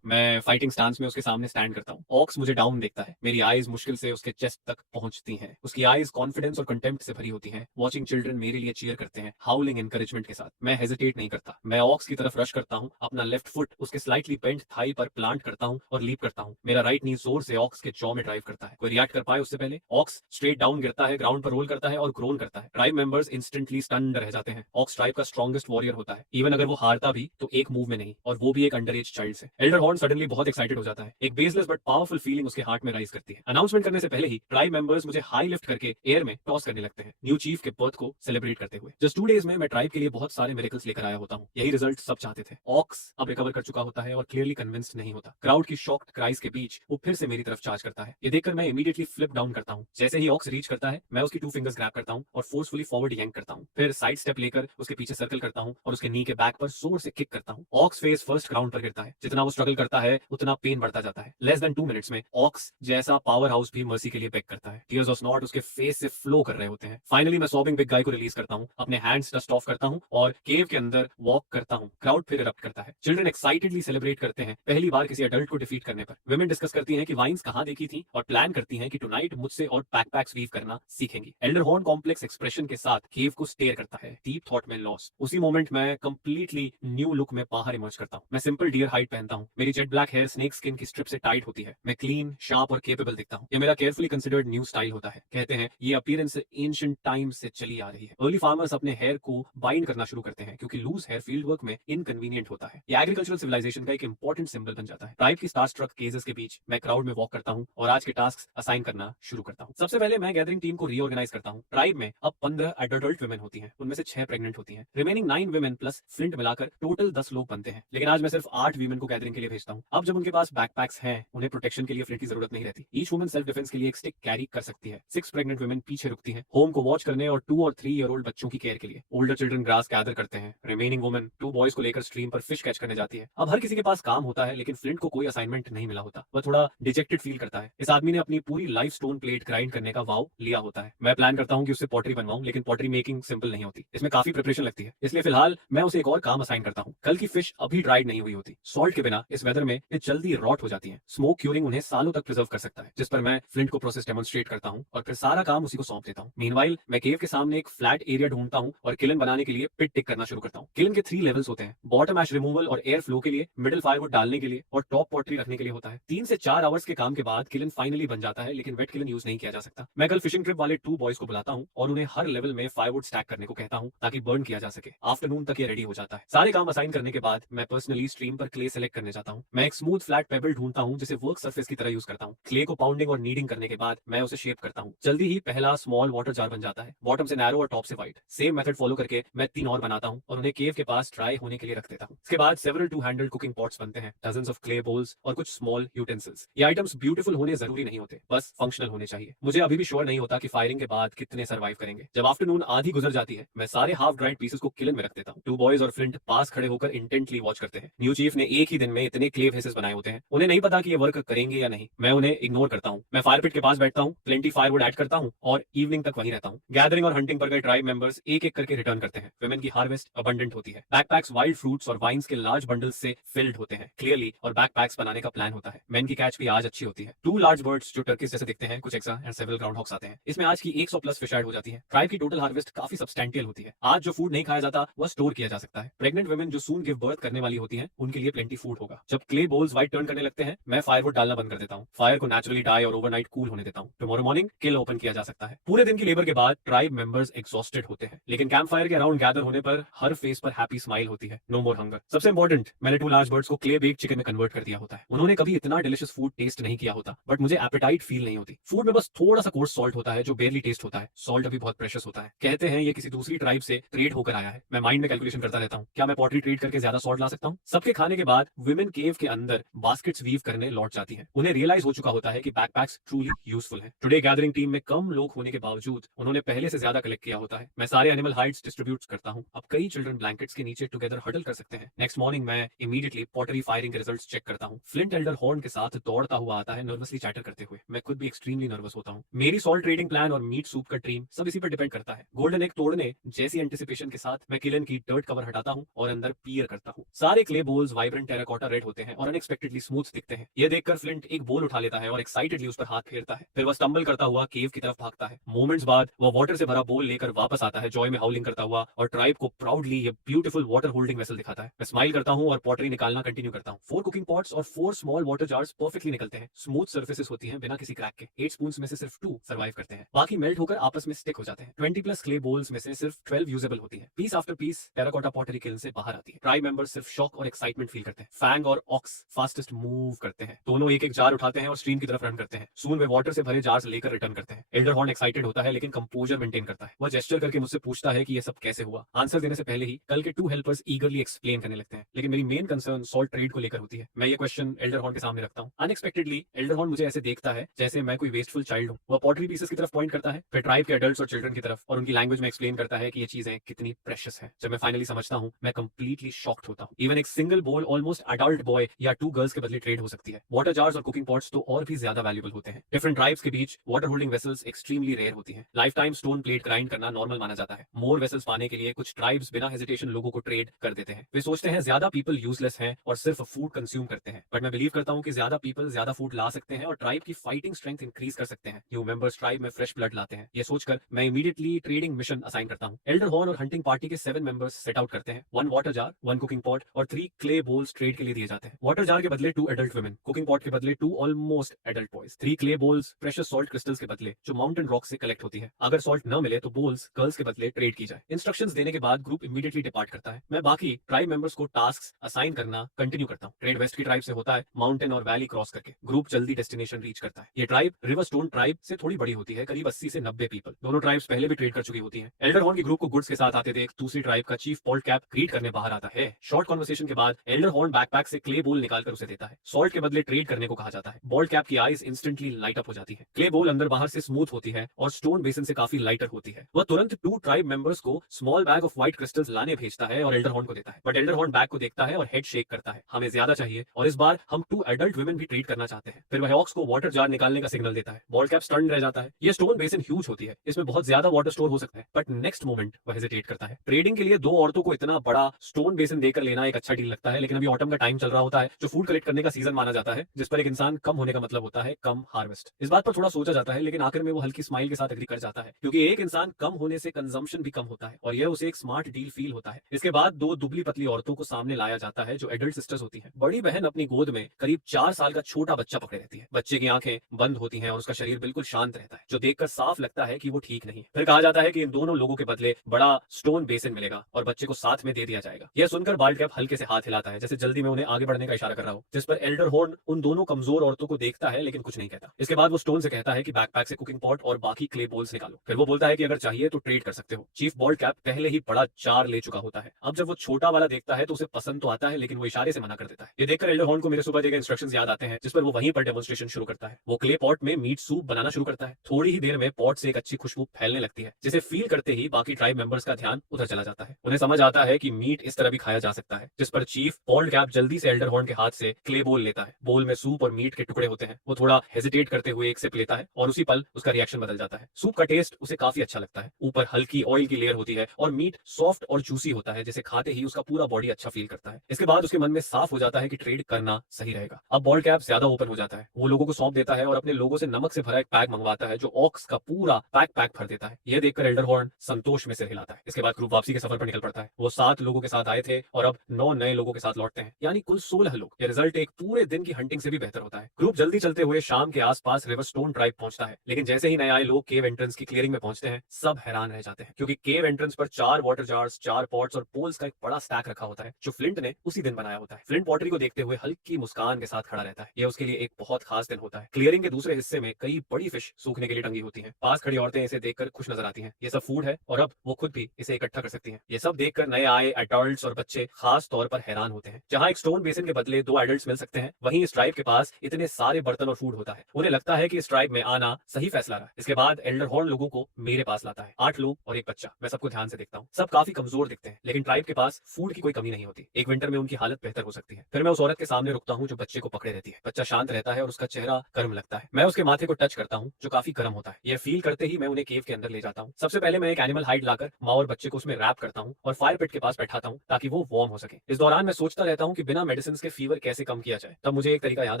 मैं फाइटिंग स्टांस में उसके सामने स्टैंड करता हूँ। ऑक्स मुझे डाउन देखता है, मेरी आईज मुश्किल से उसके चेस्ट तक पहुंचती हैं। उसकी आईज कॉन्फिडेंस और कंटेम्प्ट से भरी होती हैं। वॉचिंग चिल्ड्रन मेरे लिए चीयर करते हैं, हाउलिंग एनकरेजमेंट के साथ। मैं हेजिटेट नहीं करता, मैं ऑक्स की तरफ रश करता हूँ, अपना लेफ्ट फुट उसके स्लाइटली बेंट थाई पर प्लांट करता हूँ और लीप करता हूँ। मेरा राइट नी जोर से ऑक्स के जॉ में ड्राइव करता है। कोई रिएक्ट कर पाए उससे पहले ऑक्स स्ट्रेट डाउन गिरता है, ग्राउंड पर रोल करता है और ग्रोन करता है। ट्राइब मेंबर्स इंस्टेंटली स्टन्ड रह जाते हैं। ऑक्स ट्राइब का स्ट्रॉन्गेस्ट वॉरियर होता है, इवन अगर वो हारता भी तो एक मूव में नहीं, और वो भी एक अंडर एज चाइल्ड से। एल्डर हॉर्न सडनली बहुत एक्साइटेड हो जाता है। एक बेसलेस बट पावरफुल फीलिंग उसके हार्ट में राइज करती है। अनाउंसमेंट करने से पहले ही ट्राइब मेंबर्स मुझे हाई लिफ्ट करके एयर में टॉस करने लगते हैं, न्यू चीफ के बर्थ को सेलिब्रेट करते हुए। जस्ट 2 डेज में मैं ट्राइब के लिए बहुत सारे मिरेकल्स लेकर आया होता हूँ। यही रिजल्ट सब चाहते थे। ऑक्स अब रिकवर कर चुका होता है और क्लियरली कन्विंस्ड नहीं होता। क्राउड की शॉक्ड क्राइज के बीच वो फिर से मेरी तरफ चार्ज करता है। ये देखकर मैं इमीडिएटली फ्लिप डाउन करता हूँ। जैसे ही ऑक्स रीच करता है, मैं उसकी 2 फिंगर्स ग्रैब करता हूँ और फोर्सफुली फॉरवर्ड यैंक करता हूँ। फिर साइड स्टेप लेकर उसके पीछे सर्कल करता हूँ और उसके नी के बैक पर जोर से किक करता हूँ। ऑक्स फेस फर्स्ट ग्राउंड पर गिरता है। जितना वो स्ट्रगल करता है उतना पेन बढ़ता जाता है। लेस देन 2 मिनट्स में ऑक्स जैसा पावर हाउस भी मर्सी के लिए बेग करता है। टीयर्स ऑफ स्नॉट उसके फेस से फ्लो कर रहे होते हैं। फाइनली मैं सॉबिंग बिग गाय को रिलीज करता हूँ, अपने हैंड्स डस्ट ऑफ करता हूँ और केव के अंदर वॉक करता हूँ। क्राउड फिर इरप्ट करता है। चिल्ड्रन एक्साइटेडली सेलिब्रेट करते हैं पहली बार किसी एडल्ट को डिफीट करने पर। वुमेन डिस्कस करती हैं कि वाइन्स कहाँ देखी थी और प्लान करती हैं कि टुनाइट मुझसे और बैकपैक्स वीव करना सीखेंगी। एल्डर हॉर्न कॉम्प्लेक्स एक्सप्रेशन के साथ केव को स्टेयर करता है, डीप थॉट में लॉस्ट। उसी मोमेंट मैं कंप्लीटली न्यू लुक में बाहर इमर्ज करता हूँ। मैं सिंपल डियर हाइट पहनता हूँ, मेरी jet black hair snake skin की स्ट्रिप से टाइट होती है। मैं क्लीन, शार्प और केपेबल दिखता हूँ। ये मेरा केयरफुली कंसिडर्ड न्यू स्टाइल होता है। कहते हैं ये अपीयरेंस एंशिएंट टाइम से चली आ रही है। अर्ली फार्मर्स अपने हेयर को बाइंड करना शुरू करते हैं क्योंकि लूज हेयर फील्ड वर्क में इनकन्वीनियंट होता है। ये एग्रीकल्चरल सिविलाइजेशन का एक इंपॉर्टेंट सिंबल बन जाता है। ट्राइब की स्टार स्ट्रक केजेस के बीच मैं क्राउड में वॉक करता हूँ और आज के टास्क असाइन करना शुरू करता हूँ। सबसे पहले मैं गैदरिंग टीम को रीऑर्गेनाइज करता हूँ। ट्राइब में अब 15 एडल्ट वुमेन होती हैं, उनमें से 6 प्रेग्नेंट होती हैं। रिमेनिंग 9 वुमेन प्लस फ्लिंट मिलाकर टोटल 10 लोग बनते हैं, लेकिन आज मैं सिर्फ 8 वीमेन को गैदरिंग के लिए भेजता हूँ। अब जब उनके पास बैकपैक्स हैं, उन्हें प्रोटेक्शन के लिए फ्लिंट की जरूरत नहीं रहती। ईच वुमन सेल्फ डिफेंस के लिए एक स्टिक कैरी कर सकती है। 6 प्रेग्नेंट वुमेन पीछे रुकती हैं, होम को वॉच करने और 2 और 3 ईयर ओल्ड बच्चों की केयर के लिए। ओल्डर चिल्ड्रन ग्रास गैदर करते हैं। रिमेनिंग वुमन 2 बॉयज को लेकर स्ट्रीम पर फिश कैच करने जाती है। अब हर किसी के पास काम होता है, लेकिन फ्लिंट को कोई असाइनमेंट नहीं मिला होता। वह थोड़ा डिजेक्टेड फील करता है। इस आदमी ने अपनी पूरी लाइफ स्टोन प्लेट ग्राइंड करने का वाव लिया होता है। मैं प्लान करता हूँ कि उससे पॉटरी बनवाऊं, लेकिन पॉटरी मेकिंग सिंपल नहीं होती, इसमें काफी प्रिपरेशन लगती है। इसलिए फिलहाल मैं उसे एक और काम असाइन करता हूँ। कल की फिश अभी ड्राइड नहीं हुई होती। सॉल्ट के बिना इस वेदर में ये जल्दी रॉट हो जाती है। स्मोक क्यूरिंग उन्हें सालों तक प्रिजर्व कर सकता है, जिस पर मैं फ्लिंट को प्रोसेस डेमोन्स्ट्रेट करता हूँ और फिर सारा काम उसी को सौंप देता हूँ। मीनवाइल मैं केव के सामने एक फ्लैट एरिया ढूंढता हूँ और किलन बनाने के लिए पिट टिक करना शुरू करता हूँ। किलन के 3 लेवल्स होते हैं, बॉटम ऐश रिमूवल और एयर फ्लो के लिए, मिडिल फायरवुड डालने के लिए और टॉप पॉटरी रखने के लिए होता है। 3 से 4 आवर्स के काम के बाद किलन फाइनली बन जाता है, लेकिन वेट किलन यूज नहीं किया जा सकता। मैं कल फिशिंग ट्रिप वाले 2 बॉयज को बुलाता हूँ और उन्हें हर लेवल में फायरवुड स्टैक करने को कहता हूँ ताकि बर्न किया जा सके। आफ्टरनून तक ये रेडी हो जाता है। सारे काम असाइन करने के बाद मैं पर्सनली स्ट्रीम पर क्ले सेलेक्ट करने जाता हूँ। मैं एक स्मूथ फ्लैट पेबल ढूंढता हूँ जिसे वर्क सरफेस की तरह यूज करता हूँ। क्ले को पाउंडिंग और नीडिंग करने के बाद मैं उसे शेप करता हूँ। जल्दी ही पहला स्मॉल वाटर जार बन जाता है, बॉटम से नैरो और टॉप से वाइड। सेम मेथड फॉलो करके मैं 3 और बनाता हूँ और उन्हें केव के पास ड्राई होने के लिए रख देता हूँ। इसके बाद सेवरल 2 हैंडल कुकिंग पॉट्स बनते हैं, डजन्स ऑफ क्ले बोल्स और कुछ स्मॉल यूटेंसिल्स। ये आइटम्स ब्यूटीफुल होने जरूरी नहीं होते, बस फंक्शनल होने चाहिए। मुझे अभी भी श्योर नहीं होता कि फायरिंग के बाद कितने सर्वाइव करेंगे। जब आफ्टरनून आधी गुजर जाती है, मैं सारे हाफ ड्राइड पीसेस को किलन में रख देता हूँ। 2 बॉयज और फ्लिंट पास खड़े होकर इंटेंटली वॉच करते हैं। न्यू चीफ ने एक ही दिन में इतने क्ले फेसेस बनाए होते हैं, उन्हें नहीं पता कि ये वर्क करेंगे या नहीं। मैं उन्हें इग्नोर करता हूँ। मैं फायर पिट के पास बैठता हूँ, प्लेंटी फायरवुड ऐड करता हूँ और इवनिंग तक वहीं रहता हूँ। गैदरिंग और हंटिंग पर गए ट्राइब मेंबर्स एक एक करके रिटर्न करते हैं। वुमेन की हार्वेस्ट अबंडेंट होती है। बैकपैक्स वाइल्ड फ्रूट्स और वाइन्स के लार्ज बंडल्स से फिल्ड होते हैं क्लियरली, और बैकपैक्स बनाने का प्लान होता है। मेन की कैच भी आज अच्छी होती है। 2 लार्ज बर्ड्स जो टर्कीज जैसे दिखते हैं, कुछ एक्सा एंड सेवरल ग्राउंड हॉक्स आते हैं। इसमें आज की 100 प्लस फिश ऐड हो जाती है। ट्राइब की टोटल हार्वेस्ट काफी सब्सटैंटियल होती है। आज जो फूड नहीं खाया जाता वह स्टोर किया जा सकता है। प्रेग्नेंट वुमेन जो सून गिव बर्थ करने वाली होती हैं, उनके लिए प्लेंटी फूड होगा। जब क्ले बोल्स व्हाइट टर्न करने लगते हैं, मैं फायरवुड डालना बंद कर देता हूँ। फायर को नेचुरली डाई और ओवरनाइट कूल होने देता हूँ। टुमारो मॉर्निंग किल ओपन किया जा सकता है। पूरे दिन की लेबर के बाद ट्राइब मेंबर्स एग्जॉस्टेड होते हैं, लेकिन कैंप फायर के अराउंड गैदर होने पर हर फेस पर हैप्पी स्माइल होती है। No more hunger. सबसे इंपॉर्टेंट, मैंने 2 लार्ज बर्ड्स को क्ले बेक चिकन में कन्वर्ट कर दिया होता है। उन्होंने कभी इतना डिलिशियस फूड टेस्ट नहीं किया होता, बट मुझे एपेटाइट फील नहीं होती। फूड में बस थोड़ा सा कोर्स सॉल्ट होता है जो बेयरली टेस्ट होता है। सॉल्ट अभी बहुत प्रेशियस होता है। कहते हैं ये किसी दूसरी ट्राइब से ट्रेड होकर आया है। मैं माइंड में कैलकुलेशन करता रहता हूँ, क्या मैं पॉटरी ट्रेड करके ज्यादा सॉल्ट ला सकता हूँ। सबके खाने के बाद वुमेन केव के अंदर बास्केट्स वीव करने लौट जाती हैं। उन्हें रियलाइज हो चुका होता है कि बैकपैक्स ट्रूली यूजफुल हैं। टुडे गैदरिंग टीम में कम लोग होने के बावजूद उन्होंने पहले से ज्यादा कलेक्ट किया होता है। मैं सारे एनिमल हाइड्स डिस्ट्रीब्यूट करता हूँ। अब कई चिल्ड्रन ब्लैंकेट्स के नीचे टुगेदर हडल कर सकते हैं। नेक्स्ट मॉर्निंग मैं इमीडिएटली पॉटरी फायरिंग के रिजल्ट्स चेक करता हूँ। फ्लिंट एल्डर हॉर्न के साथ दौड़ता हुआ आता है, नर्वसली चैटर करते हुए। मैं खुद भी एक्सट्रीमली नर्वस होता हूँ। मेरी सॉल्ट ट्रेडिंग प्लान और मीट सूप का ड्रीम सब इसी पर डिपेंड करता है। गोल्डन एग तोड़ने जैसी एंटिसिपेशन के साथ मैं किलन की डर्ट कवर हटाता हूँ और अंदर पीयर करता हूँ। हूँ। सारे clay bowls vibrant terracotta red होते हैं और अनएक्सपेक्टेडली स्मूथ दिखते हैं। ये देखकर फ्लिंट एक बोल उठा लेता है और एक्साइटेडली उस पर हाथ फेरता है। फिर वह स्टम्बल करता हुआ केव की तरफ भागता है। मोमेंट्स बाद वह वाटर से भरा बोल लेकर वापस आता है, जॉय में हाउलिंग करता हुआ, और ट्राइब को प्राउडली ये ब्यूटीफुल वाटर होल्डिंग वेसल दिखाता है। मैं स्माइल करता हूँ और पॉटरी निकालना कंटिन्यू करता हूँ। 4 कुकिंग पॉट्स और 4 स्मॉल वाटर जार्स परफेक्टली निकलते हैं। स्मूथ सर्फेसेस होती हैं बिना किसी क्रैक के। 8 स्पून में से सिर्फ 2 सर्वाइव करते हैं, बाकी मेल्ट होकर आपस में स्टिक हो जाते हैं। 20 प्लस क्ले बोल्स में से सिर्फ 12 यूजेबल होती है। Piece after piece terracotta pottery kiln से बाहर आती है। ट्राइब मेंबर्स सिर्फ शॉक और एक्साइटमेंट फील करते हैं। फैंग और ऑक्स फास्टेस्ट मूव करते हैं। दोनों एक एक जार उठाते हैं और स्ट्रीम की तरफ रन करते हैं। सून वे वाटर से भरे जार्स लेकर रिटर्न करते हैं। एल्डर हॉर्न एक्साइटेड होता है लेकिन कंपोजर मेंटेन करता है। वह जेस्चर करके मुझसे पूछता है कि यह सब कैसे हुआ। आंसर देने से पहले ही कल के 2 हेल्पर्स ईगरली एक्सप्लेन करने लगते हैं, लेकिन मेरी मेन कंसर्न सॉल्ट ट्रेड को लेकर होती है। मैं ये क्वेश्चन एल्डर हॉर्न के सामने रखता हूँ। अनएक्सपेक्टेडली एल्डर हॉर्न मुझे ऐसे देखता है जैसे मैं कोई वेस्टफुल चाइल्ड हूँ। वह पॉटरी पीसेस की तरफ पॉइंट करता है, फिर ट्राइब के एडल्ट्स और चिल्ड्रन की तरफ, और उनकी लैंग्वेज में एक्सप्लेन करता है कि ये चीजें कितनी प्रेशियस है। जब मैं फाइनली समझता हूँ, मैं कंप्लीटली शॉक्ड होता हूँ। इवन एक सिंगल बोल ऑलमोस्ट अडल्ट बॉय या 2 गर्ल्स के बदले ट्रेड हो सकती है। वाटर जार्स और कुकिंग पॉट्स तो और भी ज्यादा वैल्यूबल होते हैं। डिफरेंट ट्राइब्स के बीच water holding vessels extremely rare होती हैं। Lifetime stone plate grind करना नॉर्मल माना जाता है। मोर वेसल्स पाने के लिए कुछ ट्राइब्स बिना हेजिटेशन लोगों को ट्रेड कर देते हैं। वे सोचते हैं ज्यादा पीपल यूजलेस हैं और सिर्फ फूड कंज्यूम करते हैं, बट मैं बिलीव करता हूँ कि ज्यादा पीपल ज्यादा फूड ला सकते हैं और ट्राइब की फाइटिंग स्ट्रेंथ इंक्रीज कर सकते हैं। न्यू मेंबर्स ट्राइब में फ्रेश ब्लड लाते हैं। ये सोचकर मैं इमीडिएटली ट्रेडिंग मिशन असाइन करता हूँ। एल्डर हॉर्न और हंटिंग पार्टी के 7 मेंबर्स सेट आउट करते हैं। 1 वाटर जार, 1 कुकिंग पॉट और 3 क्ले बोल्स ट्रेड के लिए दिए जाते हैं। वाटर जार के बदले 2 एडल्ट वुमेन, कुकिंग पॉट के बदले 2 almost adult boys, 3 clay bowls precious salt crystals के बदले जो माउंटेन रॉक से कलेक्ट होती है। अगर सॉल्ट न मिले तो बोल्स गर्ल्स के बदले ट्रेड की जाए। इंस्ट्रक्शंस देने के बाद ग्रुप इमीडिएटली डिपार्ट करता है। मैं बाकी ट्राइब मेंबर्स को टास्क्स असाइन करना कंटिन्यू करता हूँ। ट्रेड वेस्ट की ट्राइब से होता है, माउंटेन और वैली क्रॉस करके। ग्रुप जल्दी डेस्टिनेशन रीच करता है। ये ट्राइब रिवर स्टोन ट्राइब से थोड़ी बड़ी होती है, करीब 80 से 90 पीपल। दोनों ट्राइब्स पहले भी ट्रेड कर चुकी होती हैं। एल्डर हॉर्न की ग्रुप को गुड्स के साथ आते देख दूसरी ट्राइब का चीफ पॉल्ट कैप ग्रीट करने बाहर आता है। शॉर्ट कॉन्वर्सेशन के बाद एल्डर हॉर्न बैकपैक से क्ले बोल निकालकर उसे देता है। सॉल्ट के बदले ट्रेड करने को कहा जाता है। बॉल्ट कैप की आईज इंस्टेंटली लाइट अप हो जाती है। क्ले बोल अंदर बाहर से स्मूथ होती है और स्टोन बेसन से काफी लाइटर होती है। वह तुरंत 2 ट्राइब मेंबर्स को small bag of white crystals लाने भेजता है और एल्डर हॉर्न को देता है। बट एल्डर हॉर्न बैग को देखता है और हेड शेक करता है। हमें ज्यादा चाहिए और इस बार हम 2 एडल्ट वुमेन भी ट्रीट करना चाहते हैं। फिर वह ऑक्स को वाटर जार निकालने का सिग्नल देता है। बॉल्ट कैप स्टन रह जाता है। ये स्टोन बेसन ह्यूज होती है, इसमें बहुत ज्यादा वाटर स्टोर हो सकता है, बट नेक्स्ट मोमेंट वह हेजिटेट करता है। ट्रेडिंग के लिए 2 औरतों को इतना बड़ा स्टोन बेसन देकर लेना एक अच्छा डील लगता है, लेकिन अभी ऑटम का टाइम चल रहा होता है जो फूड कलेक्ट करने का सीजन माना जाता है, जिस पर एक इंसान कम होने का मतलब होता है कम हार्वेस्ट। इस बात पर थोड़ा सोचा जाता है, लेकिन आखिर में वो हल्की स्माइल के साथ एग्री कर जाता है, क्योंकि एक इंसान कम होने से कंजम्पशन भी कम होता है और यह उसे एक स्मार्ट डील फील होता है। इसके बाद 2 दुबली पतली औरतों को सामने लाया जाता है जो एडल्ट सिस्टर्स होती हैं। बड़ी बहन अपनी गोद में करीब 4 साल का छोटा बच्चा पकड़े रहती है। बच्चे की आंखें बंद होती हैं और उसका शरीर बिल्कुल शांत रहता है, जो देखकर साफ लगता है कि वो ठीक नहीं है। फिर कहा जाता है कि इन दोनों लोगों के बदले बड़ा स्टोन बेसिन मिलेगा और बच्चे को साथ में दे दिया जाएगा। यह सुनकर बाल्ट कैप हल्के से हाथ हिलाता है, जैसे जल्दी में उन्हें आगे बढ़ने का इशारा कर रहा हो, जिस पर एल्डर हॉर्न उन दोनों कमजोर औरतों को देखता है लेकिन कुछ नहीं कहता। इसके बाद वो स्टोन से कहता है कि बैकपैक से कुकिंग पॉट और बाकी क्ले बोल्स निकालो। फिर वो बोलता है कि अगर चाहिए तो ट्रेड कर सकते हो। चीफ बॉल्ट कैप पहले ही बड़ा जार ले चुका होता है। अब जब वो छोटा वाला देखता है तो उसे पसंद तो आता है, लेकिन वो इशारे से मना कर देता है। ये देखकर एल्डर हॉर्न को मेरे सुबह देखे इंस्ट्रक्शंस याद आते हैं, जिस पर वो वहीं पर डेमोन्स्ट्रेशन शुरू करता है। वो क्ले पॉट में मीट सूप बनाना शुरू करता है। थोड़ी ही देर में पॉट से एक अच्छी खुशबू फैलने लगती है, जिसे फील करते ही बाकी ट्राइब मेंबर्स का ध्यान उधर चला जाता है। उन्हें समझ आता है कि मीट इस तरह भी खाया जा सकता है, जिस पर चीफ बॉल्ट कैप जल्दी से एल्डर हॉर्न के हाथ से क्ले बोल लेता है। बोल में सूप और मीट के टुकड़े होते हैं। वो थोड़ा हेजिटेट करते हुए एक सिप लेता है और उसी पल उसका रिएक्शन बदल जाता है। सूप का टेस्ट उसे काफी अच्छा लगता है। ऊपर हल्की ऑयल की लेयर होती है और मीट सॉफ्ट और जूसी होता है, जिसे खाते ही उसका पूरा बॉडी अच्छा फील करता है। इसके बाद उसके मन में साफ हो जाता है कि ट्रेड करना सही रहेगा। अब बॉल्ट कैप ज्यादा ओपन हो जाता है। वो लोगों को सौंप देता है और अपने लोगों से नमक से भरा एक पैक मंगवाता है, जो ऑक्स का पूरा पैक भर देता है। यह देखकर एल्डर हॉर्न संतोष में सिर हिलाता है। इसके बाद ग्रुप वापसी के सफर पर निकल पड़ता है। वो 7 लोगों के साथ आए थे और अब 9 नए लोगों के साथ लौटते हैं, यानी कुल 16 लोग। यह रिजल्ट एक पूरे दिन की हंटिंग से भी बेहतर होता है। ग्रुप जल्दी चलते हुए शाम के आसपास रिवर स्टोन ट्राइब पहुंचता है, लेकिन जैसे ही नए आए लोग केव एंट्रेंस की क्लियरिंग में पहुंचते हैं, सब हैरान रह जाते हैं, क्योंकि केव एंट्रेंस पर 4 वाटर जार्स, 4 पॉट्स और पोल्स का एक बड़ा स्टैक रखा होता है, जो फ्लिंट ने उसी दिन बनाया होता है। फ्लिंट पॉटरी को देखते हुए हल्की मुस्कान के साथ खड़ा रहता है। यह उसके लिए एक बहुत खास दिन होता है। क्लियरिंग के दूसरे हिस्से में कई बड़ी फिश सूखने के लिए टंगी होती हैं। पास खड़ी औरतें इसे देखकर खुश नजर आती हैं। ये सब फूड है और अब वो खुद भी इसे इकट्ठा कर सकती हैं। ये सब देखकर नए आए एडल्ट्स और बच्चे खास तौर पर हैरान होते हैं। जहां एक स्टोन बेसिन के बदले 2 एडल्ट्स मिल सकते हैं, वहीं इस ट्राइब के पास इतने सारे बर्तन और फूड होता है। उन्हें लगता है कि इस ट्राइब में आना सही फैसला रहा। इसके बाद एल्डर हॉर्न लोगों को मेरे पास लाता है। 8 लोग और एक बच्चा। मैं सबको ध्यान से देखता हूँ। सब काफी कमजोर दिखते हैं, लेकिन ट्राइब के पास फूड की कोई कमी नहीं होती। एक विंटर में उनकी हालत बेहतर हो सकती है। फिर मैं उस औरत के सामने रुकता हूँ जो बच्चे को पकड़े रहती है। बच्चा शांत रहता है और उसका चेहरा गर्म लगता है। मैं उसके माथे को टच करता हूँ, जो काफी गर्म होता है। यह फील करते ही मैं उन्हें केव के अंदर ले जाता हूँ। सबसे पहले मैं एक एनिमल हाइड लाकर माँ और बच्चे को उसमें रैप करता हूँ और फायर पिट के पास बैठाता हूँ, ताकि वो वार्म हो सके। इस दौरान मैं सोचता रहता हूँ कि बिना मेडिसिन के फीवर कैसे कम किया जाए। तब मुझे एक तरीका याद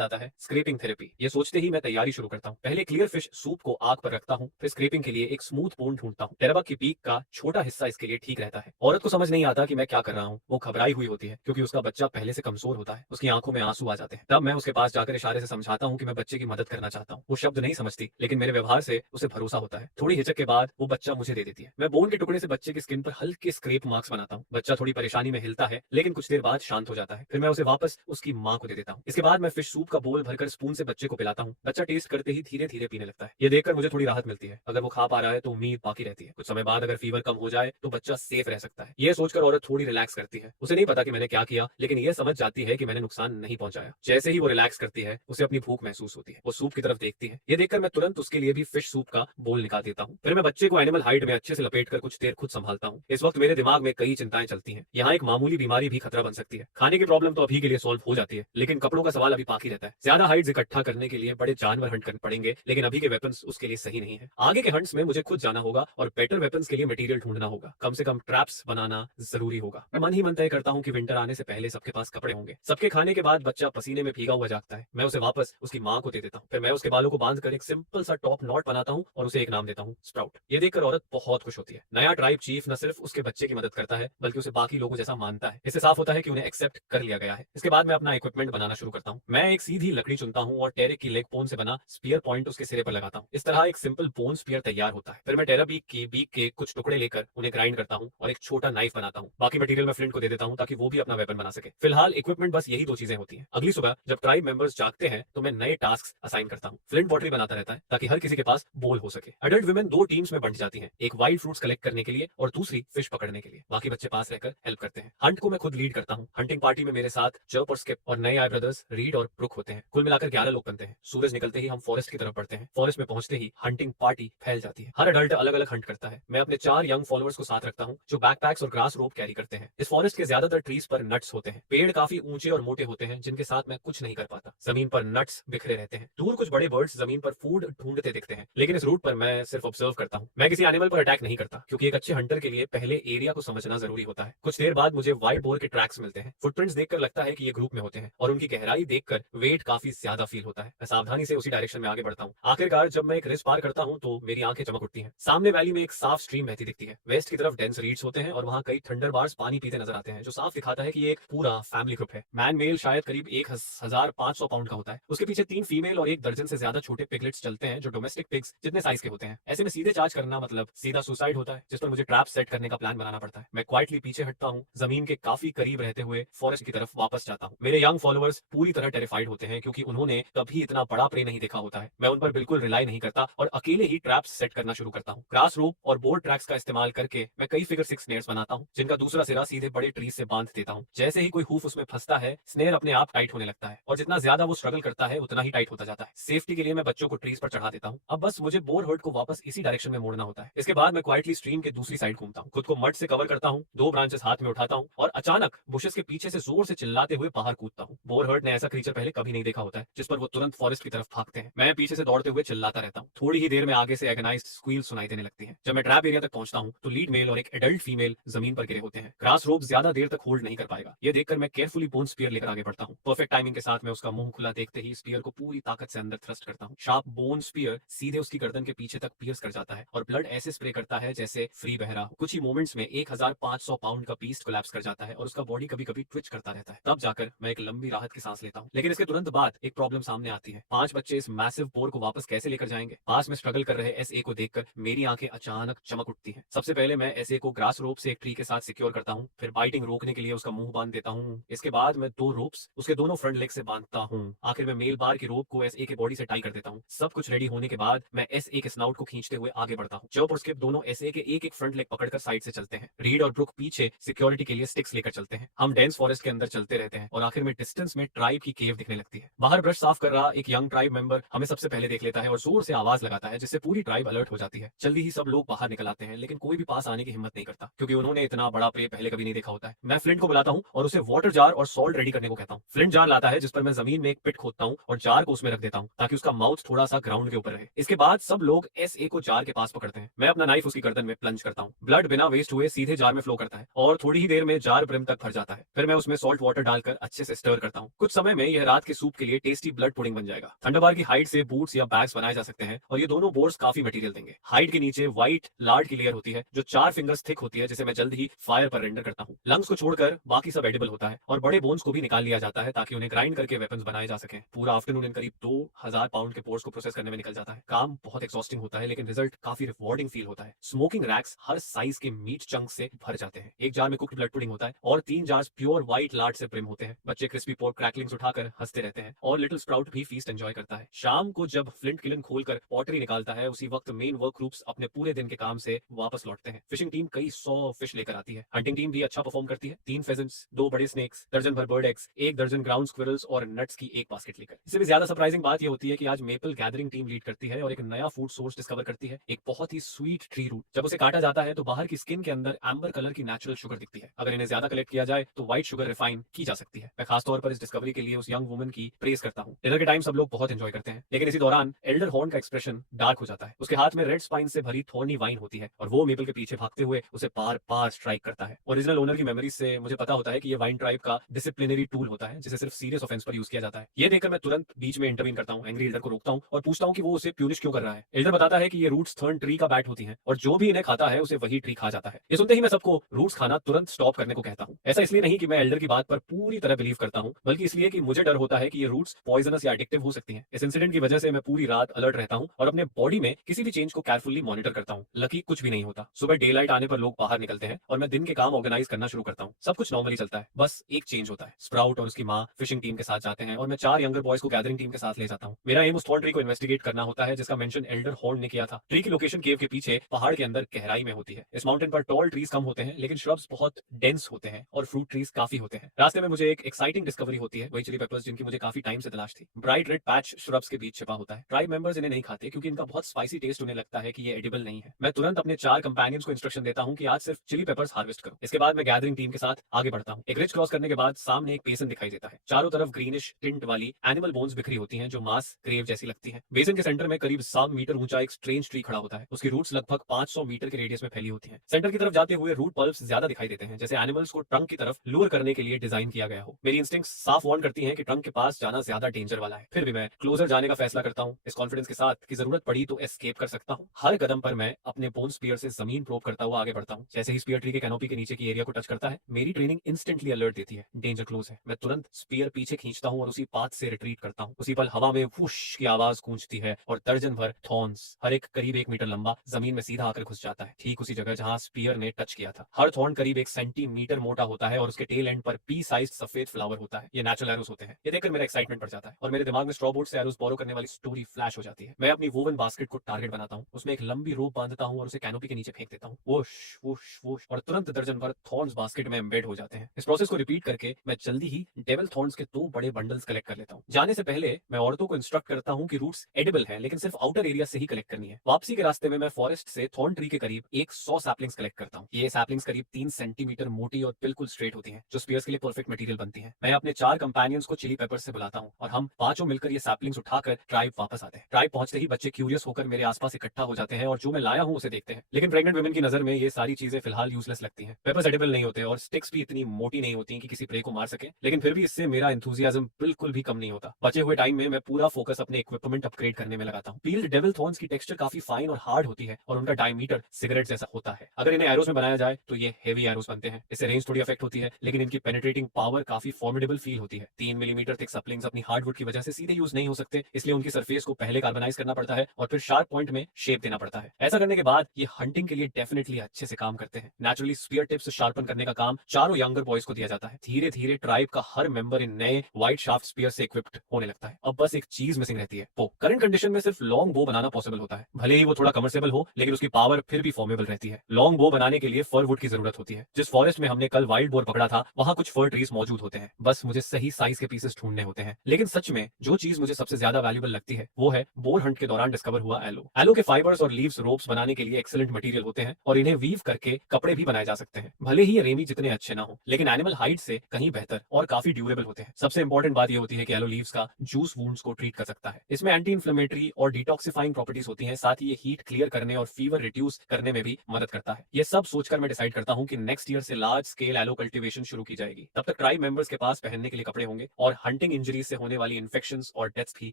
आता है, स्क्रैपिंग थेरेपी। ये सोचते ही मैं तैयारी शुरू करता हूँ। पहले क्लियर फिश सूप को आग पर रखता हूँ, फिर स्क्रैपिंग के लिए एक स्मूथ बोन ढूंढता हूँ। टेराबग की पीक का छोटा हिस्सा इसके लिए ठीक रहता है। औरत को समझ नहीं आता कि मैं क्या कर रहा हूँ। वो घबराई हुई होती है क्योंकि उसका बच्चा पहले से कमजोर होता है। उसकी आंखों में आंसू आ जाते हैं। तब मैं उसके पास जाकर इशारे से समझाता हूँ कि मैं बच्चे की मदद करना चाहता हूँ। वो शब्द नहीं समझती, लेकिन मेरे व्यवहार से उसे भरोसा होता है। थोड़ी हिचक के बाद वो बच्चा मुझे दे देती है। मैं बोन के टुकड़े से बच्चे की स्किन पर हल्के स्क्रैप मार्क्स बनाता हूँ। बच्चा थोड़ी परेशानी में हिलता है, लेकिन कुछ देर बाद शांत हो जाता है। फिर मैं उसे वापस उसकी माँ को दे देता हूँ। इसके बाद मैं फिश सूप का बोल भरकर स्पून से बच्चे को पिलाता हूँ। बच्चा टेस्ट करते ही धीरे धीरे पीने लगता है। ये देखकर मुझे थोड़ी राहत मिलती है। अगर वो खा पा रहा है तो उम्मीद बाकी रहती है। कुछ समय बाद अगर फीवर कम हो जाए तो बच्चा सेफ रह सकता है। ये सोचकर औरत थोड़ी रिलैक्स करती है। उसे नहीं पता कि मैंने क्या किया, लेकिन ये समझ जाती है कि मैंने नुकसान नहीं पहुंचाया। जैसे ही वो रिलैक्स करती है, उसे अपनी भूख महसूस होती है। वो सूप की तरफ देखती है। ये देखकर मैं तुरंत उसके लिए भी फिश सूप का बोल निकाल देता हूँ। फिर मैं बच्चे को एनिमल हाइड में अच्छे से लपेटकर कुछ देर खुद संभालता हूँ। इस वक्त मेरे दिमाग में कई चिंताएं चलती हैं। यहाँ एक मामूली बीमारी भी खतरा बन सकती है। खाने की प्रॉब्लम तो अभी के लिए सॉल्व हो जाती है, लेकिन कपड़ों का सवाल अभी बाकी रहता है। ज्यादा हाइड्स इकट्ठा करने के लिए बड़े जानवर हंट करने पड़ेंगे, लेकिन अभी के वेपन्स उसके लिए सही नहीं है। आगे के हंट्स में मुझे खुद जाना होगा और बेटर वेपन्स के लिए मटेरियल ढूंढना होगा। कम से कम ट्रैप्स बनाना जरूरी होगा। मैं मन ही मन तय करता हूँ कि विंटर आने से पहले सबके पास कपड़े होंगे। सबके खाने के बाद बच्चा पसीने में भीगा हुआ जागता है। मैं उसे वापस उसकी माँ को दे देता हूँ। फिर मैं उसके बालों को बांधकर एक सिंपल सा टॉप नॉट बनाता हूँ और उसे एक नाम देता हूँ, स्प्राउट। ये देखकर औरत बहुत खुश होती है। नया ट्राइब चीफ न सिर्फ उसके बच्चे की मदद करता है, बल्कि उसे बाकी लोगों जैसा मानता है। इससे साफ होता है कि उन्हें एक्सेप्ट कर लिया गया है। इसके बाद मैं अपना इक्विपमेंट बनाना शुरू करता हूँ। मैं एक सीधी लकड़ी चुनता हूँ और टेरे की लेग बोन से बना स्पीयर पॉइंट उसके सिरे पर लगाता हूँ। इस तरह एक सिंपल बोन स्पीयर तैयार होता है। फिर मैं टेरा बीक के कुछ टुकड़े लेकर उन्हें ग्राइंड करता हूँ और एक छोटा नाइफ बनाता हूँ। बाकी मटेरियल मैं फ्लिंट को दे देता हूँ ताकि वो भी अपना वेपन बना सके। फिलहाल इक्विपमेंट बस यही दो चीजें होती हैं। अगली सुबह जब ट्राइब मेंबर्स जागते हैं तो मैं नए टास्क असाइन करता हूँ। फ्लिंट पॉटरी बनाता रहता है ताकि हर किसी के पास बोल हो सके। अडल्ट वुमेन दो टीम्स में बंट जाती हैं, एक वाइल्ड फ्रूट्स कलेक्ट करने के लिए और दूसरी फिश पकड़ने के लिए। बाकी बच्चे पास रहकर हेल्प करते हैं। हंट को मैं खुद लीड करता हूँ। हंटिंग पार्टी में मेरे साथ चर्प और स्किप और नए आए ब्रदर्स रीड और ब्रुक होते हैं। कुल मिलाकर 11 लोग बनते हैं। सूरज निकलते ही हम फॉरेस्ट की तरफ बढ़ते हैं। फॉरेस्ट में पहुंचते ही हंटिंग पार्टी फैल जाती है। हर अडल्ट अलग अलग हंट करता है। मैं अपने 4 यंग फॉलोअर्स को साथ रखता हूँ जो बैकपैक्स और ग्रास रोप कैरी करते हैं। इस फॉरेस्ट के ज्यादातर ट्रीज पर नट्स होते हैं। पेड़ काफी ऊंचे और मोटे होते हैं जिनके साथ मैं कुछ नहीं कर पाता। जमीन पर नट्स बिखरे रहते हैं। दूर कुछ बड़े बर्ड्स जमीन पर फूड ढूंढते दिखते हैं, लेकिन इस रूट पर मैं सिर्फ ऑब्जर्व करता हूँ। मैं किसी एनिमल पर अटैक नहीं करता क्योंकि एक अच्छे हंटर के लिए पहले एरिया को समझना जरूरी होता है। कुछ देर बाद मुझे वाइल्ड बोर के ट्रैक्स मिलते हैं। फुटप्रिंट्स देखकर लगता है कि ये ग्रुप में होते हैं और उनकी गहराई देखकर वेट काफी ज्यादा फील होता है। मैं सावधानी से उसी डायरेक्शन में आगे बढ़ता हूँ। आखिरकार जब मैं एक रिस पार करता हूँ तो मेरी आंखें चमक उठती हैं। सामने वैली में एक साफ स्ट्रीम बहती दिखती है। वेस्ट की तरफ डेंस रीड्स होते हैं और वहाँ कई थंडर बार्स पानी पीते नजर आते हैं, जो साफ दिखाता है कि ये एक पूरा फैमिली ग्रुप है। मैन मेल शायद करीब 1500 पाउंड का होता है। उसके पीछे 3 फीमेल और 1 दर्जन से ज्यादा छोटे पिगलेट्स चलते हैं जो डोमेस्टिक पिग्स जितने साइज के होते हैं। ऐसे में सीधे चार्ज करना मतलब सीधा सुसाइड होता है, जिस पर मुझे ट्रैप सेट करने का प्लान बनाना पड़ता है। मैं क्वाइटली पीछे हटता हूँ, जमीन के काफी करीब रहते हुए फॉरेस्ट की तरफ वापस जाता हूँ। मेरे यंग फॉलोअर्स पूरी तरह टेरिफाइड होते हैं क्योंकि उन्होंने कभी इतना बड़ा प्रे नहीं देखा होता है। मैं उन पर बिल्कुल रिलाई नहीं करता और अकेले ही ट्रैप्स सेट करना शुरू करता हूँ। ग्रास रोप और बोर्ड ट्रैक्स का इस्तेमाल करके मैं कई फिगर 6 स्नेयर्स बनाता हूँ जिनका दूसरा सिरा सीधे बड़े ट्री से बांध देता हूँ। जैसे ही कोई हूफ उसमें फंसता है, स्नेयर अपने आप टाइट होने लगता है और जितना ज्यादा वो स्ट्रगल करता है उतना ही टाइट होता जाता है। सेफ्टी के लिए मैं बच्चों को ट्रीज पर चढ़ा देता हूँ। अब बस मुझे बोर हर्ट को वापस इसी डायरेक्शन में मोड़ना होता है। इसके बाद मैं क्वाइटली स्ट्रीम के दूसरी साइड घूमता हूँ, खुद को मड से कवर करता हूँ, 2 ब्रांचेस हाथ में उठाता हूँ और अचानक बुशेस के पीछे से जोर से चिल्लाते हुए बाहर कूदता हूँ। बोर हर्ट ने ऐसा क्रीचर पहले कभी नहीं देखा होता है जिस पर वो तुरंत फॉरेस्ट की तरफ भागते हैं। मैं पीछे से दौड़ते हुए चिल्लाता रहता हूँ। थोड़ी ही देर में आगे से एगनाइज्ड स्क्वील सुनाई देने लगती है। जब मैं ट्रैप एरिया तक पहुंचता हूँ तो लीड मेल और एक एडल्ट फीमेल जमीन पर गिरे होते हैं। ग्रास रोप ज्यादा देर तक होल्ड नहीं कर पाएगा। ये देखकर मैं केयरफुली बोन स्पीयर लेकर आगे बढ़ता हूँ। परफेक्ट टाइमिंग के साथ मैं उसका मुंह खुला देखते ही स्पीयर को पूरी ताकत से अंदर थ्रस्ट करता हूँ। शार्प बोन स्पीयर सीधे उसकी गर्दन के पीछे तक पियर्स कर जाता है और ब्लड ऐसे स्प्रे करता है जैसे फ्री बह रहा हो। कुछ ही मोमेंट्स में 1500 पाउंड का पीस कोलैप्स कर जाता है और उसका बॉडी कभी कभी ट्विच करता रहता है। तब जाकर मैं एक लंबी राहत की सांस लेता हूँ। लेकिन इसके तुरंत बाद एक प्रॉब्लम सामने आती है। 5 बच्चे इस मैसिव बोर को वापस कैसे लेकर जाएंगे? पास में स्ट्रगल कर रहे एसए को देखकर मेरी आंखें अचानक चमक उठती हैं। सबसे पहले मैं एसए को ग्रास रोप से एक ट्री के साथ सिक्योर करता हूँ, फिर बाइटिंग रोकने के लिए उसका मुंह बांध देता हूँ। इसके बाद मैं 2 रोप्स उसके दोनों फ्रंट लेग से बांधता हूँ। आखिर में मेल बार की रोप को एसए के बॉडी से टाई कर देता हूँ। सब कुछ रेडी होने के बाद मैं एसए के स्नाउट को खींचते हुए आगे बढ़ता हूँ। चर्प और स्किप दोनों एसए के एक फ्रंट लेग पकड़कर साइड से चलते हैं। रीड और ब्रुक पीछे सिक्योरिटी के लिए स्टिक्स लेकर चलते हैं। हम डेंस फॉरेस्ट के अंदर चलते रहते हैं और आखिर में डिस्टेंस में ट्राइब की केव दिखने लगती है। बाहर ब्रश साफ कर रहा एक यंग ट्राइब मेंबर हमें सबसे पहले देख लेता है और जोर से आवाज लगाता है जिससे पूरी ट्राइब अलर्ट हो जाती है। जल्दी ही सब लोग बाहर निकल आते हैं, लेकिन कोई भी पास आने की हिम्मत नहीं करता क्योंकि उन्होंने इतना बड़ा प्रे पहले कभी नहीं देखा होता है। मैं फ्लिंट को बुलाता हूँ और उसे वाटर जार और सॉल्ट रेडी करने को कहता हूँ। फ्लिंट जार लाता है जिस पर मैं जमीन में एक पिट खोदता हूँ और जार को उसमें रख देता हूँ ताकि उसका माउथ थोड़ा सा ग्राउंड के ऊपर रहे। इसके बाद सब लोग एसए को जार के पास पकड़ते हैं। मैं अपना नाइफ उसकी गर्दन में प्लंज करता हूँ। ब्लड बिना वेस्ट हुए सीधे जार में फ्लो करता है और थोड़ी ही देर में 4 ब्रिम तक भर जाता है। फिर मैं उसमें सॉल्ट वाटर डालकर अच्छे से स्टर करता हूँ। कुछ समय में यह रात के सूप के लिए टेस्टी ब्लड पुडिंग बन जाएगा। थंडरबार की हाइड से बूट्स या बैग्स बनाए जा सकते हैं और ये दोनों बोर्ड्स काफी मटेरियल देंगे। हाइड के नीचे व्हाइट लार्ड की लेयर होती है जो 4 फिंगर्स थिक होती है, जिसे मैं जल्द ही फायर पर रेंडर करता हूँ। लंग्स को छोड़कर बाकी सब एडिबल होता है और बड़े बोन्स को भी निकाल लिया जाता है ताकि उन्हें ग्राइंड करके वेपन्स बनाए जा सके। पूरा आफ्टरनून इन करीब 2000 पाउंड के पोर्स को प्रोसेस करने में निकल जाता है। काम बहुत एक्सॉस्टिंग होता है लेकिन रिजल्ट काफी रिवॉर्डिंग फील होता है। स्मोकिंग रैक्स हर साइज के मीट चंक से भर जाते हैं। एक जार में कुक्ड ब्लड पुडिंग होता है और 3 जार्स प्योर व्हाइट लार्ड से प्रिम होते हैं। बच्चे क्रिस्पी पोर्क क्रैकलिंग्स उठाकर हंसते रहते हैं और लिटिल स्प्राउट भी फीस्ट एंजॉय करता है। शाम को जब फ्लिंट किलन खोलकर पॉटरी निकालता है, उसी वक्त मेन वर्क ग्रुप्स अपने पूरे दिन के काम से वापस लौटते हैं। फिशिंग टीम कई 100 फिश लेकर आती है। हंटिंग टीम भी अच्छा परफॉर्म करती है। 3 फेजेंट्स, 2 बड़े स्नेक्स, दर्जन भर बर्ड एग्स, 1 दर्जन ग्राउंड स्क्विरल्स और नट्स की एक बास्केट लेकर। इससे भी ज्यादा सरप्राइजिंग बात यह होती है कि आज मेपल गैदरिंग टीम लीड करती है और एक नया फूड सोर्स डिस्कवर करती है, एक बहुत ही स्वीट ट्री रूट। जब उसे काटा जाता है तो बाहर की स्किन के अंदर एम्बर कलर की नेचुरल शुगर दिखती है। अगर इन्हें ज्यादा कलेक्ट किया जाए तो व्हाइट शुगर रिफाइन की जा सकती है। मैं खासतौर पर इस डिस्कवरी के लिए उस यंग वुमन की प्रेज करता हूँ। डिनर के टाइम सब लोग बहुत एंजॉय करते हैं, लेकिन इसी दौरान एल्डर हॉर्न का एक्सप्रेशन डार्क हो जाता है। उसके हाथ में रेड स्पाइन से भरी थॉर्नी वाइन होती है और वो मेपल के पीछे भागते हुए उसे बार बार स्ट्राइक करता है। ओरिजिनल ओनर की मेमोरीज से मुझे पता होता है कि ये वाइन ट्राइब का डिसिप्लिनरी टूल होता है जिसे सिर्फ सीरियस ऑफेंस पर यूज किया जाता है। ये देखकर मैं तुरंत बीच में इंटरवीन करता हूँ, एंग्री एल्डर को रोकता हूँ और पूछता हूँ कि वो उसे प्यूनिश क्यों कर रहा है। एल्डर बताता है कि ये रूट्स थर्न ट्री का बैट होती हैं और जो भी इन्हें खाता है उसे वही ट्री खा जाता है। ये सुनते ही मैं सबको रूट्स खाना तुरंत स्टॉप करने को कहता हूँ। ऐसा इसलिए नहीं कि मैं एल्डर की बात पर पूरी तरह बिलीव करता हूँ, बल्कि इसलिए कि मुझे डर होता है कि ये रूट्स पॉइजनस या एडिक्टिव हो सकती हैं। इस इंसिडेंट की वजह से मैं पूरी रात अलर्ट रहता हूँ और अपने बॉडी में किसी भी चेंज को केयरफुली मॉनिटर करता हूँ। लकी कुछ भी नहीं होता। सुबह डे लाइट आने पर लोग बाहर निकलते हैं और मैं दिन के काम ऑर्गेनाइज करना शुरू करता हूँ। सब कुछ नॉर्मली चलता है, बस एक चेंज होता है। स्प्राउट और उसकी माँ फिशिंग टीम के साथ जाते हैं और मैं 4 यंगर बॉयज को गैदरिंग टीम के साथ ले जाता हूँ। मेरा एम उस थॉर्न ट्री को इन्वेस्टिगेट करना होता है जिसका मेंशन एल्डर हॉर्न ने किया था। ट्री की लोकेशन केव के पीछे पहाड़ के अंदर गहराई में होती है। इस माउंटेन पर टॉल ट्रीज कम होते हैं लेकिन श्रब्स बहुत डेंस होते हैं और फ्रूट ट्रीज काफी होते हैं। रास्ते में मुझे एक एक्साइटिंग डिस्कवरी होती है, वही चिली पेपर्स जिनकी मुझे काफी टाइम से तलाश थी। ब्राइट रेड पैच श्रब्स के बीच छिपा होता है। ट्राइब मेंबर्स इन्हें नहीं खाते क्योंकि इनका बहुत स्पाइसी टेस्ट उन्हें लगता है कि ये एडिबल नहीं है। मैं तुरंत अपने 4 कंपेनियंस को इंस्ट्रक्शन देता हूँ कि आज सिर्फ चिली पेपर्स हार्वेस्ट करो। इसके बाद मैं गैदरिंग टीम के साथ आगे बढ़ता हूँ। एक रिज क्रॉस करने के बाद सामने एक बेसन दिखाई देता है। चारों तरफ ग्रीनिश टिंट वाली एनिमल बोन्स बिखरी होती हैं जो मास ग्रेव जैसी लगती हैं। बेसन के सेंटर में करीब 7 मीटर ऊंचा एक स्ट्रेंज ट्री खड़ा होता है। उसकी रूट्स लगभग 500 मीटर के रेडियस में फैली होती हैं। सेंटर की तरफ जाते हुए रूट पल्प्स ज्यादा दिखाई देते हैं, जैसे एनिमल्स को ट्रंक की तरफ लूर करने के लिए डिजाइन किया गया हो। मेरी इंस्टिंक्ट्स साफ वार्न करती हैं कि ट्रंक के पास जाना ज्यादा डेंजर वाला है। फिर भी मैं क्लोजर जाने का फैसला करता हूँ, इस कॉन्फिडेंस के साथ कि जरूरत पड़ी तो एस्केप कर सकता हूँ। हर कदम पर मैं अपने बोन स्पीयर से जमीन प्रोब करता हुआ आगे बढ़ता हूँ। जैसे ही स्पीयर ट्री के कैनोपी के नीचे की एरिया को टच करता है, मेरी ट्रेनिंग इंस्टेंटली अलर्ट देती है, डेंजर क्लोज है। मैं तुरंत स्पीयर पीछे खींचता हूँ और उसी पाथ से रिट्रीट करता हूँ। उसी पल हवा में वुश की आवाज गूंजती है और दर्जन भर थॉर्न्स, हर एक करीब 1 मीटर लंबा, जमीन में सीधा आकर घुस जाता है, ठीक उसी जगह जहां स्पीयर ने टच किया था। हर थॉर्न करीब 1 सेंटीमीटर मोटा होता है और उसके टेल एंड पर पी साइज सफेद फ्लावर होता है। ये नेचुरल एरोस होते हैं। ये देखकर मेरा एक्साइटमेंट बढ़ जाता है और मेरे दिमाग में स्ट्रॉ बोर्ड से एरोस बोरो करने वाली स्टोरी फ्लैश हो जाती है। मैं अपनी वोवन बास्केट को टारगेट बनाता हूँ, उसमें एक लंबी रोप बांधता हूँ और उसे कैनोपी के नीचे फेंक देता हूँ। वुश वुश वुश और तुरंत दर्जन भर थॉर्न्स बास्केट में एम्बेड हो जाते हैं। इस प्रोसेस को रिपीट करके मैं जल्दी ही डेविल थॉर्न्स के 2 बड़े बंडल्स कलेक्ट कर लेता हूँ। जाने से पहले मैं औरतों को इंस्ट्रक्ट करता हूँ कि रूट्स एडिबल हैं लेकिन सिर्फ आउटर एरिया से ही कलेक्ट करनी है। वापसी के रास्ते में मैं फॉरेस्ट से थॉर्न ट्री के करीब 100 सैपलिंग्स कलेक्ट करता हूँ। ये सैपलिंग्स करीब 3 सेंटीमीटर मोटी और बिल्कुल स्ट्रेट होती हैं, जो स्पीयर्स के लिए परफेक्ट मटेरियल बनती हैं। मैं अपने 4 कंपेनियंस को चिली पेपर्स से बुलाता हूँ और हम पांचों मिलकर ये सैपलिंग्स उठाकर ट्राइब वापस आते हैं। ट्राइब पहुंचते ही बच्चे क्यूरियस होकर मेरे आसपास इकट्ठा हो जाते हैं और जो मैं लाया हूँ उसे देखते हैं, लेकिन प्रेग्नेंट वुमेन की नजर में ये सारी चीजें फिलहाल यूजलेस लगती हैं। पेपर्स एडिबल नहीं होते और स्टिक्स भी इतनी मोटी नहीं होती कि किसी प्रे को मार सके, लेकिन फिर भी इससे मेरा एंथुसियाज्म बिल्कुल भी कम नहीं होता। बचे हुए टाइम में मैं पूरा फोकस अपने इक्विपमेंट अपग्रेड करने में लगाता हूँ। पील्ड डेविल थॉर्न्स की टेक्सचर काफी फाइन और हार्ड होती है और उनका डायमीटर सिगरेट जैसा होता है। अगर इन्हें एरोस में बनाया जाए तो ये हेवी एरोस बनते हैं। इससे रेंज थोड़ी अफेक्ट होती है, लेकिन इनकी पेनिट्रेटिंग पावर काफी फॉर्मिडेबल फील होती है। 3 मिलीमीटर थिक सप्लिंग्स अपनी हार्डवुड की वजह से सीधे यूज नहीं हो सकते, इसलिए उनकी सरफेस को पहले कार्बनाइज करना पड़ता है और फिर शार्प पॉइंट में शेप देना पड़ता है। ऐसा करने के बाद ये हंटिंग के लिए डेफिनेटली अच्छे से काम करते हैं। नेचुरली स्पीयर टिप्स शार्पन करने का काम चारों यंगर बॉयज को दिया जाता है। धीरे धीरे ट्राइब का हर मेंबर इन नए व्हाइट शार्प स्पीयर से इक्विप्ड होने लगता है। अब बस एक चीज मिसिंग रहती है, वो करंट कंडीशन में सिर्फ लॉन्ग बो बनाना पॉसिबल होता है। भले ही वो थोड़ा कमर्शियल हो, लेकिन उसकी पावर फिर भी फॉर्मेबल रहती है। लॉन्ग बो बनाने के लिए फर वुड की जरूरत होती है। जिस फॉरेस्ट में हमने कल वाइल्ड बोर पकड़ा था, वहां कुछ फर ट्रीज मौजूद होते हैं, बस मुझे सही साइज के पीसेस ढूंढने होते हैं। लेकिन सच में जो चीज मुझे सबसे ज्यादा वैल्यूबल लगती है वो है बोर हंट के दौरान डिस्कवर हुआ एलो। एलो के फाइबर्स और लीव्स रोप्स बनाने के लिए एक्सीलेंट मटेरियल होते हैं और इन्हें वीव करके कपड़े भी बनाए जा सकते हैं। भले ही ये रेमी जितने अच्छे ना हो, लेकिन एनिमल हाइड से कहीं बेहतर और काफी ड्यूरेबल होते हैं। सबसे इंपॉर्टेंट बात ये होती है कि एलो लीव्स का जूस वुंड्स को ट्रीट कर सकता है। इसमें एंटी इन्फ्लेमेटरी और डिटॉक्सिफाइंग प्रॉपर्टीज होती हैं, साथ ही ये हीट क्लियर करने और फीवर रिड्यूस करने में भी मदद करता है। ये सब सोचकर मैं डिसाइड करता हूँ कि नेक्स्ट ईयर से large large scale aloe cultivation शुरू की जाएगी। तब तक ट्राइब मेंबर्स के पास पहनने के लिए कपड़े होंगे और हंटिंग इंजरीज से होने वाली इन्फेक्शंस और डेथ्स भी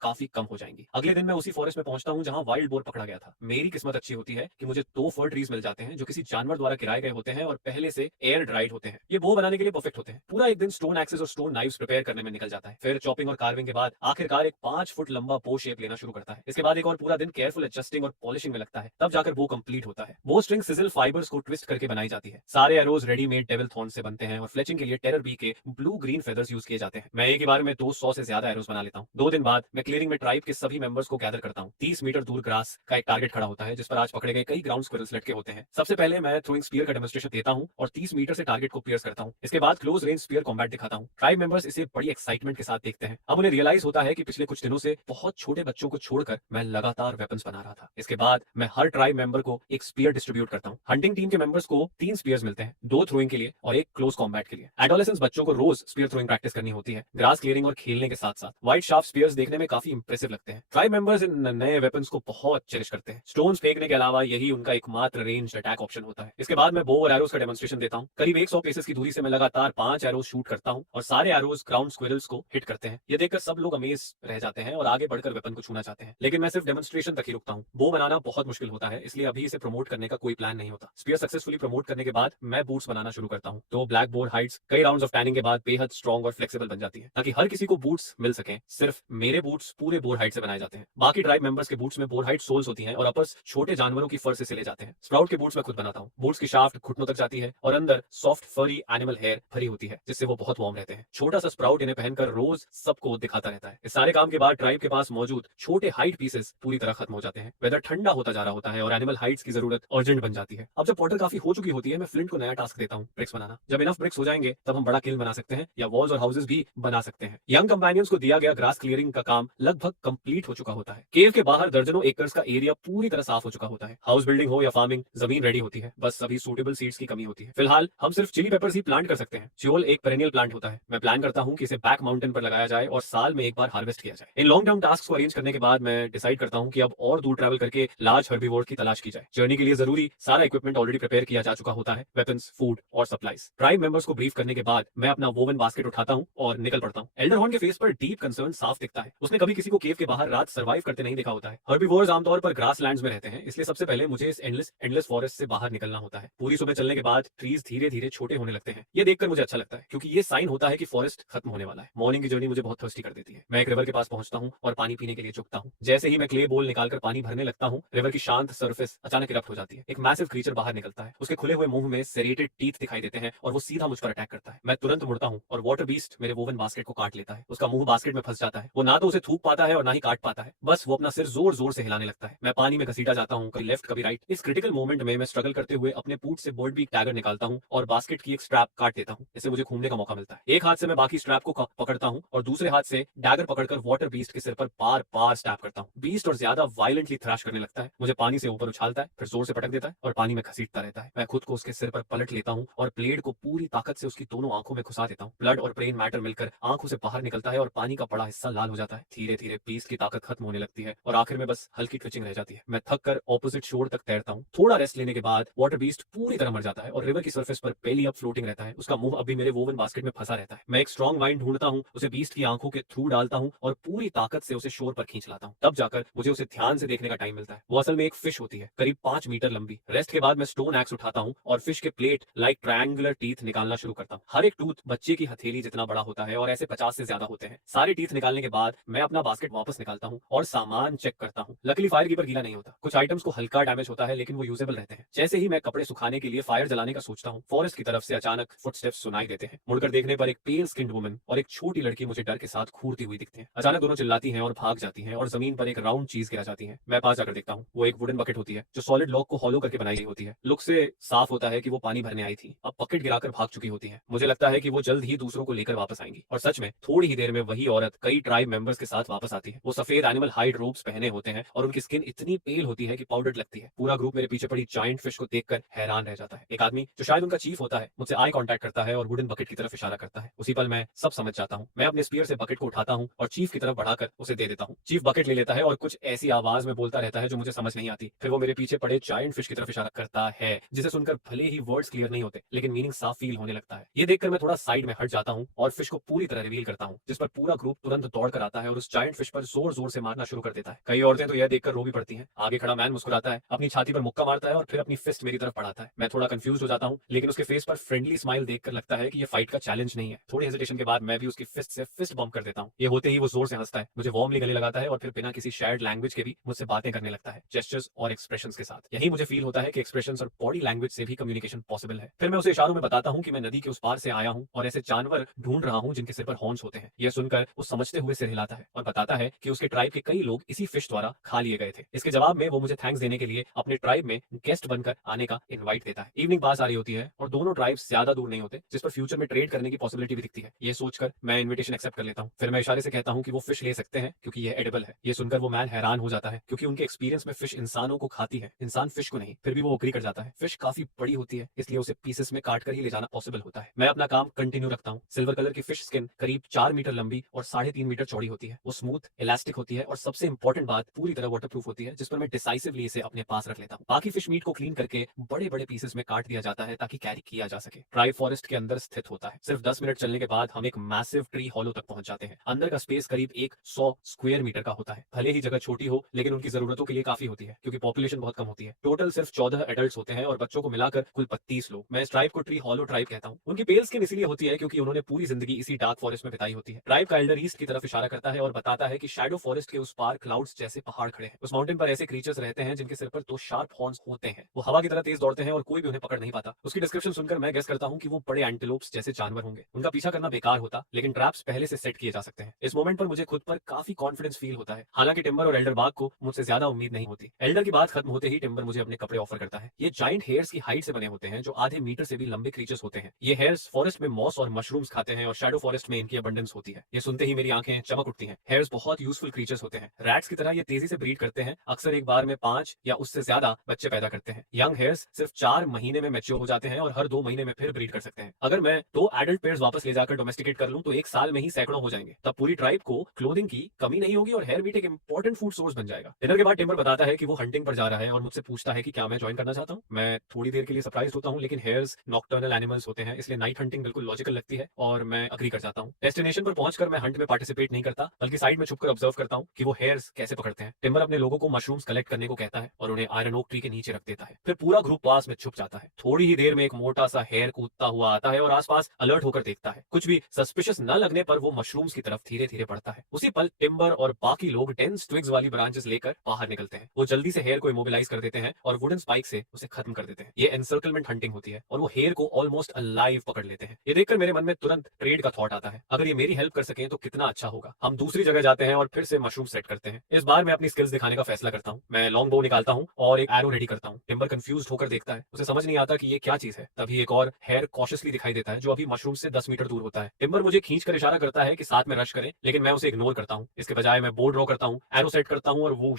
काफी कम हो जाएंगी। अगले दिन मैं उसी फॉरेस्ट में पहुंचता हूं जहां वाइल्ड बोर पकड़ा गया था। मेरी किस्मत अच्छी होती है कि मुझे 2 फर ट्रीज मिल जाते हैं जो किसी जानवर द्वारा गिराए गए होते हैं और पहले से एयर ड्राइड होते हैं। ये बो बनाने के लिए परफेक्ट होते हैं। पूरा एक दिन स्टोन एक्सेस और स्टोन नाइव्स प्रिपेयर करने में निकल जाता है। फिर चॉपिंग और कार्विंग के बाद आखिरकार एक 5 फुट लंबा बो शेप लेना शुरू करता है। इसके बाद एक और पूरा दिन केयरफुल एडजस्टिंग और पॉलिशिंग में लगता है, तब जाकर बो कंप्लीट होता है। बो स्ट्रिंग सिजल फाइबर्स को ट्विस्ट करके बनाई जाती है। सारे एरोज रेडीमेड डेविल थॉर्न से बनते हैं और फ्लेचिंग के लिए टेरर बी के ब्लू ग्रीन फेदर्स यूज किए जाते हैं। मैं एक ही बार में 200 से ज्यादा एरोज बना लेता हूँ। 2 दिन बाद मैं क्लियरिंग में ट्राइब के सभी मेंबर्स को गैदर करता हूँ। 30 मीटर दूर ग्रास का एक टारगेट खड़ा होता है जिस पर आज पकड़े गए कई ग्राउंड स्क्विरल्स लटके होते हैं। सबसे पहले मैं थ्रोइंग स्पीयर का डेमोंस्ट्रेशन देता हूँ और 30 मीटर से टारगेट को पियर्स करता हूँ। इसके बाद क्लोज रेंज स्पीयर कॉम्बैट दिखाता हूँ। ट्राइब मेंबर्स इसे बड़ी एक्साइटमेंट के साथ देखते हैं। अब उन्हें रियलाइज होता है कि पिछले कुछ दिनों से बहुत छोटे बच्चों को छोड़कर मैं लगातार वेपन्स बना रहा था। इसके बाद मैं हर ट्राइब मेंबर को एक स्पीयर डिस्ट्रीब्यूट करता हूँ। हंटिंग टीम के मेंबर्स को 3 स्पीयर्स मिलते हैं, 2 थ्रोइंग के लिए और एक क्लोज कॉम्बैट के लिए। एडोलेसेंस बच्चों को रोज स्पीयर थ्रोइंग प्रैक्टिस करनी होती है, ग्रास क्लियरिंग और खेलने के साथ साथ। व्हाइट शार्प स्पीयर्स देखने में काफी इंप्रेसिव लगते हैं। ट्राइब मेंबर्स इन नए वेपन्स को बहुत चेरिश करते हैं। स्टोन्स फेंकने के अलावा यही उनका एकमात्र रेंज अटैक ऑप्शन होता है। इसके बाद मैं बो और एरोज का डेमोंस्ट्रेशन देता हूँ। करीब 100 पेसेस की दूरी से मैं लगातार 5 एरोज शूट करता हूँ और सारे एरोज ग्राउंड स्क्विरल्स को हिट करते हैं। ये देखकर सब लोग अमेज रह जाते हैं और आगे बढ़कर वेपन को छूना चाहते हैं, लेकिन मैं सिर्फ डेमोंस्ट्रेशन तक ही रुकता हूँ। बो बनाना बहुत मुश्किल होता है, इसलिए अभी इसे प्रमोट करने का कोई प्लान नहीं होता। स्पीयर सक्सेसफुली प्रमोट करने के बाद मैं बूट्स बनाना शुरू करता हूँ। तो ब्लैक बोर हाइट्स कई राउंड्स ऑफ टैनिंग के बाद बेहद स्ट्रॉन्ग और फ्लेक्सिबल बन जाती है, ताकि हर किसी को बूट्स मिल सके। सिर्फ मेरे बूट्स पूरे बोर हाइट से बनाए जाते हैं। बाकी ट्राइब मेंबर्स के बूट्स में बोर हाइट सोल्स होती हैं और अपर्स छोटे जानवरों की फर से सिले जाते हैं। स्प्राउट के बूट्स मैं खुद बनाता हूँ। बूट्स की शाफ्ट घुटनों तक जाती है और अंदर सॉफ्ट फरी एनिमल हेयर भरी होती है, जिससे वो बहुत वार्म रहते हैं। छोटा सा स्प्राउट इन्हें पहनकर रोज सबको दिखाता रहता है। इस सारे काम के बाद ट्राइब के पास मौजूद छोटे हाइट पीसेस पूरी तरह खत्म हो जाते हैं। वेदर ठंडा होता जा रहा होता है और एनिमल हाइट्स की जरूरत अर्जेंट बन जाती है। अब जब पॉटर काफी हो चुकी होती है, मैं फ्लिंट को नया टास्क देता हूँ, ब्रिक्स बनाना। जब इनफ ब्रिक्स हो जाएंगे तब हम बड़ा किल बना सकते हैं या वॉल्स और हाउसेस भी बना सकते हैं। यंग कंपेनियंस को दिया गया ग्रास क्लियरिंग का काम लगभग कंप्लीट हो चुका होता है। केव के बाहर दर्जनों एकर्स का एरिया पूरी तरह साफ हो चुका होता है। हाउस बिल्डिंग हो या फार्मिंग, जमीन रेडी होती है, बस अभी सूटेबल सीड्स की कमी होती है। फिलहाल हम सिर्फ चिली पेपर्स ही प्लांट कर सकते हैं। च्योल एक पेरेनियल प्लांट होता है। मैं प्लान करता हूँ कि इसे बैक माउंटेन पर लगाया जाए और साल में एक बार हार्वेस्ट किया जाए। इन लॉन्ग टर्म टास्क को अरेंज करने के बाद मैं डिसाइड करता हूँ कि अब और दूर ट्रैवल करके लार्ज हर्बीवोर की तलाश की जाए। जर्नी के लिए जरूरी सारा इक्विपमेंट ऑलरेडी प्रिपेयर किया जा चुका होता है, वेपन्स, फूड और सप्लाईज। ट्राइब मेंबर्स को ब्रीफ करने के बाद मैं अपना वोवन बास्केट उठाता हूँ और निकल पड़ता हूँ। एल्डरहॉर्न के फेस पर डीप कंसर्न साफ दिखता है। उसने कभी किसी को केव के बाहर रात सर्वाइव करते नहीं देखा होता है। हर्बीवोर्स आमतौर पर ग्रास लैंड्स में रहते हैं, इसलिए सबसे पहले मुझे इस एंडलेस फॉरेस्ट से बाहर निकलना होता है। पूरी सुबह चलने के बाद ट्रीज धीरे धीरे छोटे होने लगते हैं। ये देखकर मुझे अच्छा लगता है, क्योंकि ये साइन होता है कि फॉरेस्ट खत्म होने वाला है। मॉर्निंग की जर्नी मुझे बहुत थर्स्टी कर देती है। मैं एक रिवर के पास पहुंचता हूँ और पानी पीने के लिए झुकता हूँ। जैसे ही मैं क्ले बोल निकालकर पानी भरने लगता हूँ, रिवर की शांत सरफेस अचानक इरप्ट हो जाती है। एक मैसिव क्रीचर बाहर निकलता है। उसके खुले हुए मुंह में सेरेटेड टीथ दिखाई देते हैं और वो सीधा मुझ पर अटैक करता है। मैं तुरंत मुड़ता हूँ और वाटर बीस्ट मेरे वोवन बास्केट को काट लेता है। उसका मुंह बास्केट में फंस जाता है। वो ना तो उसे थूक पाता है और ना ही काट पाता है, बस वो अपना सिर जोर जोर से हिलाने लगता है। मैं पानी में घसीटा जाता हूँ, कभी लेफ्ट कभी राइट। इस क्रिटिकल मोमेंट में मैं स्ट्रगल करते हुए अपने पूट से बर्ड बीक डैगर निकालता हूँ और बास्केट की एक स्ट्रैप काट देता हूँ। इससे मुझे घूमने का मौका मिलता है। एक हाथ से मैं बाकी स्ट्रैप को पकड़ता हूँ और दूसरे हाथ से डैगर पकड़कर वाटर बीस्ट के सिर पर बार बार स्टैप करता हूँ। बीस्ट और ज्यादा वायलेंटली थ्रैश करने लगता है, मुझे पानी से ऊपर उछालता है, फिर जोर से पटक देता है और पानी में घसीटता रहता है। मैं खुद को उसके सिर पर पलट लेता हूँ और ब्लेड को पूरी ताकत से उसकी दोनों आंखों में घुसा देता हूँ। ब्लड और ब्रेन मैटर मिलकर आंखों से बाहर निकलता है और पानी का बड़ा हिस्सा लाल हो जाता है। धीरे धीरे बीस्ट की ताकत खत्म होने लगती है और आखिर में बस हल्की ट्विचिंग रह जाती है। मैं थक कर ऑपोजिट शोर तक तैरता हूँ। थोड़ा रेस्ट लेने के बाद वाटर बीस्ट पूरी तरह मर जाता है और रिवर की सरफेस पर बेली अप फ्लोटिंग रहता है। उसका मुंह अभी मेरे वोवन बास्केट में फंसा रहता है। मैं एक स्ट्रॉन्ग वाइन ढूंढता हूँ, उसे बीस्ट की आंखों के थ्रू डालता हूँ और पूरी ताकत से उसे शोर पर खींच लाता हूँ। तब जाकर मुझे उसे ध्यान से देखने का टाइम मिलता है। वो असल में एक फिश होती है, करीब 5 मीटर लंबी। रेस्ट के बाद मैं स्टोन एक्स उठाता हूँ और फिश के प्लेट लाइक ट्रायंगुलर टीथ निकालना शुरू करता हूँ। हर एक टूथ बच्चे की हथेली जितना बड़ा होता है और ऐसे 50 से ज्यादा होते हैं। सारे टीथ निकालने के बाद मैं अपना बास्केट वापस निकालता हूँ और सामान चेक करता हूँ। लकीली फायर कीपर गीला नहीं होता। कुछ आइटम्स को हल्का डैमेज होता है, लेकिन वो यूजेबल रहते हैं। जैसे ही मैं कपड़े सुखाने के लिए फायर जलाने का सोचता हूँ, फॉरेस्ट की तरफ से अचानक फुटस्टेप्स सुनाई देते हैं। मुड़कर देखने पर एक पेल स्किन्ड वुमन और एक छोटी लड़की मुझे डर के साथ घूरती हुई दिखती है। अचानक दोनों चिल्लाती हैं और भाग जाती हैं और जमीन पर एक राउंड चीज गिरा जाती है। मैं पास जाकर देखता हूँ, वो एक वुडन बकेट होती है जो सॉलिड लॉक को हॉलो करके बनाई गई होती है। लुक से साफ होता है कि वो पानी भरने आई थी, अब बकेट गिराकर भाग चुकी होती है। मुझे लगता है कि वो जल्द ही दूसरों को लेकर वापस आएंगी और सच में थोड़ी ही देर में वही औरत कई ट्राइब मेंबर्स के साथ वापस आती है। वो सफेद एनिमल हाइड रोब्स पहने होते हैं और उनकी स्किन इतनी पेल होती है कि पाउडर लगती है। पूरा ग्रुप मेरे पीछे पड़ी जायंट फिश को देखकर हैरान रह जाता है। एक आदमी जो शायद उनका चीफ होता है मुझसे आई कांटेक्ट करता है और वुडन बकेट की तरफ इशारा करता है। उसी पल मैं सब समझ जाता हूँ। मैं अपने स्पीयर से बकेट को उठाता हूँ और चीफ की तरफ बढ़ाकर उसे दे देता हूँ। चीफ बकेट ले लेता है और कुछ ऐसी आवाज में बोलता रहता है जो मुझे समझ नहीं आती। फिर वो मेरे पीछे पड़े जायंट फिश की तरफ इशारा करता है, जिसे सुनकर भले ही वर्ड्स क्लियर नहीं होते, लेकिन मीनिंग साफ फील होने लगता है। ये देखकर मैं थोड़ा साइड में हट जाता हूँ और फिश को पूरी तरह रिवील करता हूँ, जिस पर पूरा ग्रुप तुरंत दौड़ कर आता है और उस जायंट फिश पर जोर जोर से मारना शुरू कर देता है। कई औरतें तो यह देखकर रो भी पड़ती हैं। आगे खड़ा मैन मुस्कुराता है, अपनी छाती पर मुक्का मारता है और फिर अपनी फिस्ट मेरी तरफ बढ़ाता है। मैं थोड़ा कंफ्यूज हो जाता हूँ, लेकिन उसके फेस पर फ्रेंडली स्माइल देखकर लगता है कि ये फाइट का चैलेंज नहीं है। थोड़ी हेजिटेशन के बाद मैं भी उसकी फिस्ट से फिस्ट बम्प कर देता हूँ। ये होते ही वो जोर से हंसता है, मुझे वार्मली गले लगाता है और फिर बिना किसी शेयर्ड लैंग्वेज के भी मुझसे बातें करने लगता है, जेस्चर्स और एक्सप्रेशंस के साथ। यही मुझे फील होता है कि एक्सप्रेशंस और बॉडी लैंग्वेज से भी कम्युनिकेशन पॉसिबल है। फिर मैं उसे इशारों में बताता हूँ कि मैं नदी के उस पार से आया हूँ और ऐसे जानवर ढूंढ रहा हूँ जिनके सिर पर हॉर्न्स होते हैं। यह सुनकर वो समझते हुए सिर हिलाता है और बताता है कि उसके ट्राइब के कई लोग इसी फिश द्वारा खा लिए गए थे। इसके जवाब में वो मुझे थैंक्स देने के लिए अपने ट्राइब में गेस्ट बनकर आने का इनवाइट देता है। इवनिंग पास आ रही होती है और दोनों ट्राइब्स ज्यादा दूर नहीं होते, जिस पर फ्यूचर में ट्रेड करने की पॉसिबिलिटी भी दिखती है। ये सोचकर मैं इन्विटेशन एक्सेप्ट कर लेता हूँ। फिर मैं इशारे से कहता हूँ कि वो फिश ले सकते हैं क्योंकि ये एडिबल है। ये सुनकर वो मैन हैरान हो जाता है, क्योंकि उनके एक्सपीरियंस में फिश इंसानों को खाती है, इंसान फिश को नहीं। फिर भी वो एग्री कर जाता है। फिश काफी बड़ी होती है, इसलिए उसे पीसेस में काट कर ही ले जाना पॉसिबल होता है। मैं अपना काम कंटिन्यू रखता हूँ। सिल्वर कलर की फिश स्किन करीब 4 मीटर लंबी और 3.5 मीटर चौड़ी होती है। वो स्मूथ इलास्टिक होती है और सबसे इंपॉर्टेंट बात, पूरी तरह वाटरप्रूफ होती है, जिस पर मैं डिसाइसिवली इसे अपने पास रख लेता हूँ। बाकी फिश मीट को क्लीन करके बड़े बड़े पीसेस में काट दिया जाता है ताकि कैरी किया जा सके। ट्राइब फॉरेस्ट के अंदर स्थित होता है। सिर्फ 10 मिनट चलने के बाद हम एक मैसिव ट्री हॉलो तक पहुंच जाते हैं। अंदर का स्पेस करीब 100 स्क्वायर मीटर का होता है। भले ही जगह छोटी हो, लेकिन उनकी जरूरतों के लिए काफी होती है, क्योंकि पॉपुलेशन बहुत कम होती है। टोटल सिर्फ 14 एडल्ट होते हैं और बच्चों को मिलाकर कुल 32 लोग। मैं इस ट्राइब को ट्री हॉलो ट्राइब कहता हूँ। उनकी पेल स्किन इसलिए होती है क्योंकि उन्होंने पूरी जिंदगी इसी डार्क फॉरेस्ट में बिताई होती है। ट्राइब का एल्डर ईस्ट की तरफ इशारा करता है और बताता है कि शैडो फॉरेस्ट के उस पार क्लाउड्स जैसे पहाड़ खड़े हैं। उस माउंटेन पर ऐसे क्रीचर्स रहते हैं जिनके सिर पर 2 शार्प हॉर्न्स होते हैं। वो हवा की तरह तेज दौड़ते हैं और कोई भी उन्हें पकड़ नहीं पाता। उसकी डिस्क्रिप्शन सुनकर मैं गेस करता हूँ कि वो बड़े एंटीलोप्स जैसे जानवर होंगे। उनका पीछा करना बेकार होता, लेकिन ट्रैप्स पहले से सेट किए जा सकते हैं। इस मोमेंट पर मुझे खुद पर काफी कॉन्फिडेंस फील होता है। हालांकि टिम्बर और एल्डर बाग को मुझसे ज्यादा उम्मीद नहीं होती। एल्डर की बात खत्म होते ही टिम्बर मुझे अपने कपड़े ऑफर करता है। ये जाइंट हेयर्स की हाइट से बने होते हैं, जो आधे मीटर से भी लंबे क्रीचर्स होते हैं। ये हेयर्स फॉरेस्ट में मॉस और मशरूम्स खाते हैं और शैडो फॉरेस्ट में इनकी अबंडेंस होती है। ये सुनते ही मेरी आंखें चमक उठती हैं। हेयर्स बहुत यूजफुल क्रीचर्स होते हैं। रैट्स की तरह ये तेजी से ब्रीड करते हैं, अक्सर एक बार में 5 या उससे ज्यादा बच्चे पैदा करते हैं। यंग हेयर्स सिर्फ 4 महीने में मैच्योर हो जाते हैं और हर 2 महीने में फिर ब्रीड कर सकते हैं। अगर मैं 2 एडल्ट पेयर्स वापस ले जाकर डोमेस्टिकेट कर लूं तो 1 साल में ही सैकड़ों हो जाएंगे। तब पूरी ट्राइब को क्लोथिंग की कमी नहीं होगी और हेयर मीट एक इंपॉर्टेंट फूड सोर्स बन जाएगा। डिनर के बाद टिम्बर बताता है कि वो हंटिंग पर जा रहा है और मुझसे पूछता है कि क्या मैं ज्वाइन करना चाहता हूँ। मैं थोड़ी देर के लिए सरप्राइज होता हूँ, लेकिन हेयर्स नॉकटर्नल एनिमल्स होते हैं, इसलिए नाइट हंटिंग बिल्कुल लॉजिकल लगती है और मैं अग्री कर जाता हूँ। डेस्टिनेशन पर पहुंचकर मैं हंट में पार्टिसिपेट नहीं करता, बल्कि साइड में छुपकर ऑब्जर्व करता हूँ कि वो हेयर्स कैसे पकड़ते हैं। टिम्बर अपने लोगों को मशरूम्स कलेक्ट करने को कहता है और उन्हें आयरन ओक ट्री के नीचे रख देता है। फिर पूरा ग्रुप पास में छुप जाता है। थोड़ी ही देर में एक मोटा सा हेयर कूदता हुआ आता है और आसपास अलर्ट होकर देखता है। कुछ भी सस्पिशियस न लगने पर वो मशरूम्स की तरफ धीरे धीरे बढ़ता है। उसी पल टिम्बर और बाकी लोग डेंस ट्विग्स वाली ब्रांचेस लेकर बाहर निकलते हैं। वो जल्दी से हेयर को इमोबिलाइज कर देते हैं और वुडन स्पाइक से उसे खत्म कर देते हैं। ये एनसर्कलमेंट हंटिंग होती है और वो हेयर को ऑलमोस्ट अलाइव पकड़ लेते हैं। ये देखकर मेरे मन में तुरंत ट्रेड का थॉट आता है। अगर ये मेरी हेल्प कर सके तो कितना अच्छा होगा। हम दूसरी जगह जाते हैं और फिर से मशरूम सेट करते हैं। इस बार मैं अपनी स्किल्स दिखाने का फैसला करता हूँ। मैं लॉन्ग बो निकालता हूँ और एक एरो रेडी करता हूँ। टिम्बर कंफ्यूज्ड होकर देखता है, उसे समझ नहीं आता कि ये क्या चीज है। तभी एक और हेयर कॉशियसली दिखाई देता है, जो अभी मशरूम से 10 मीटर दूर होता है। टिम्बर मुझे खींच कर इशारा करता है कि साथ में रश करें, लेकिन मैं उसे इग्नोर करता हूँ। इसके बजाय मैं बो ड्रॉ करता हूँ, एरो सेट करता हूँ और वो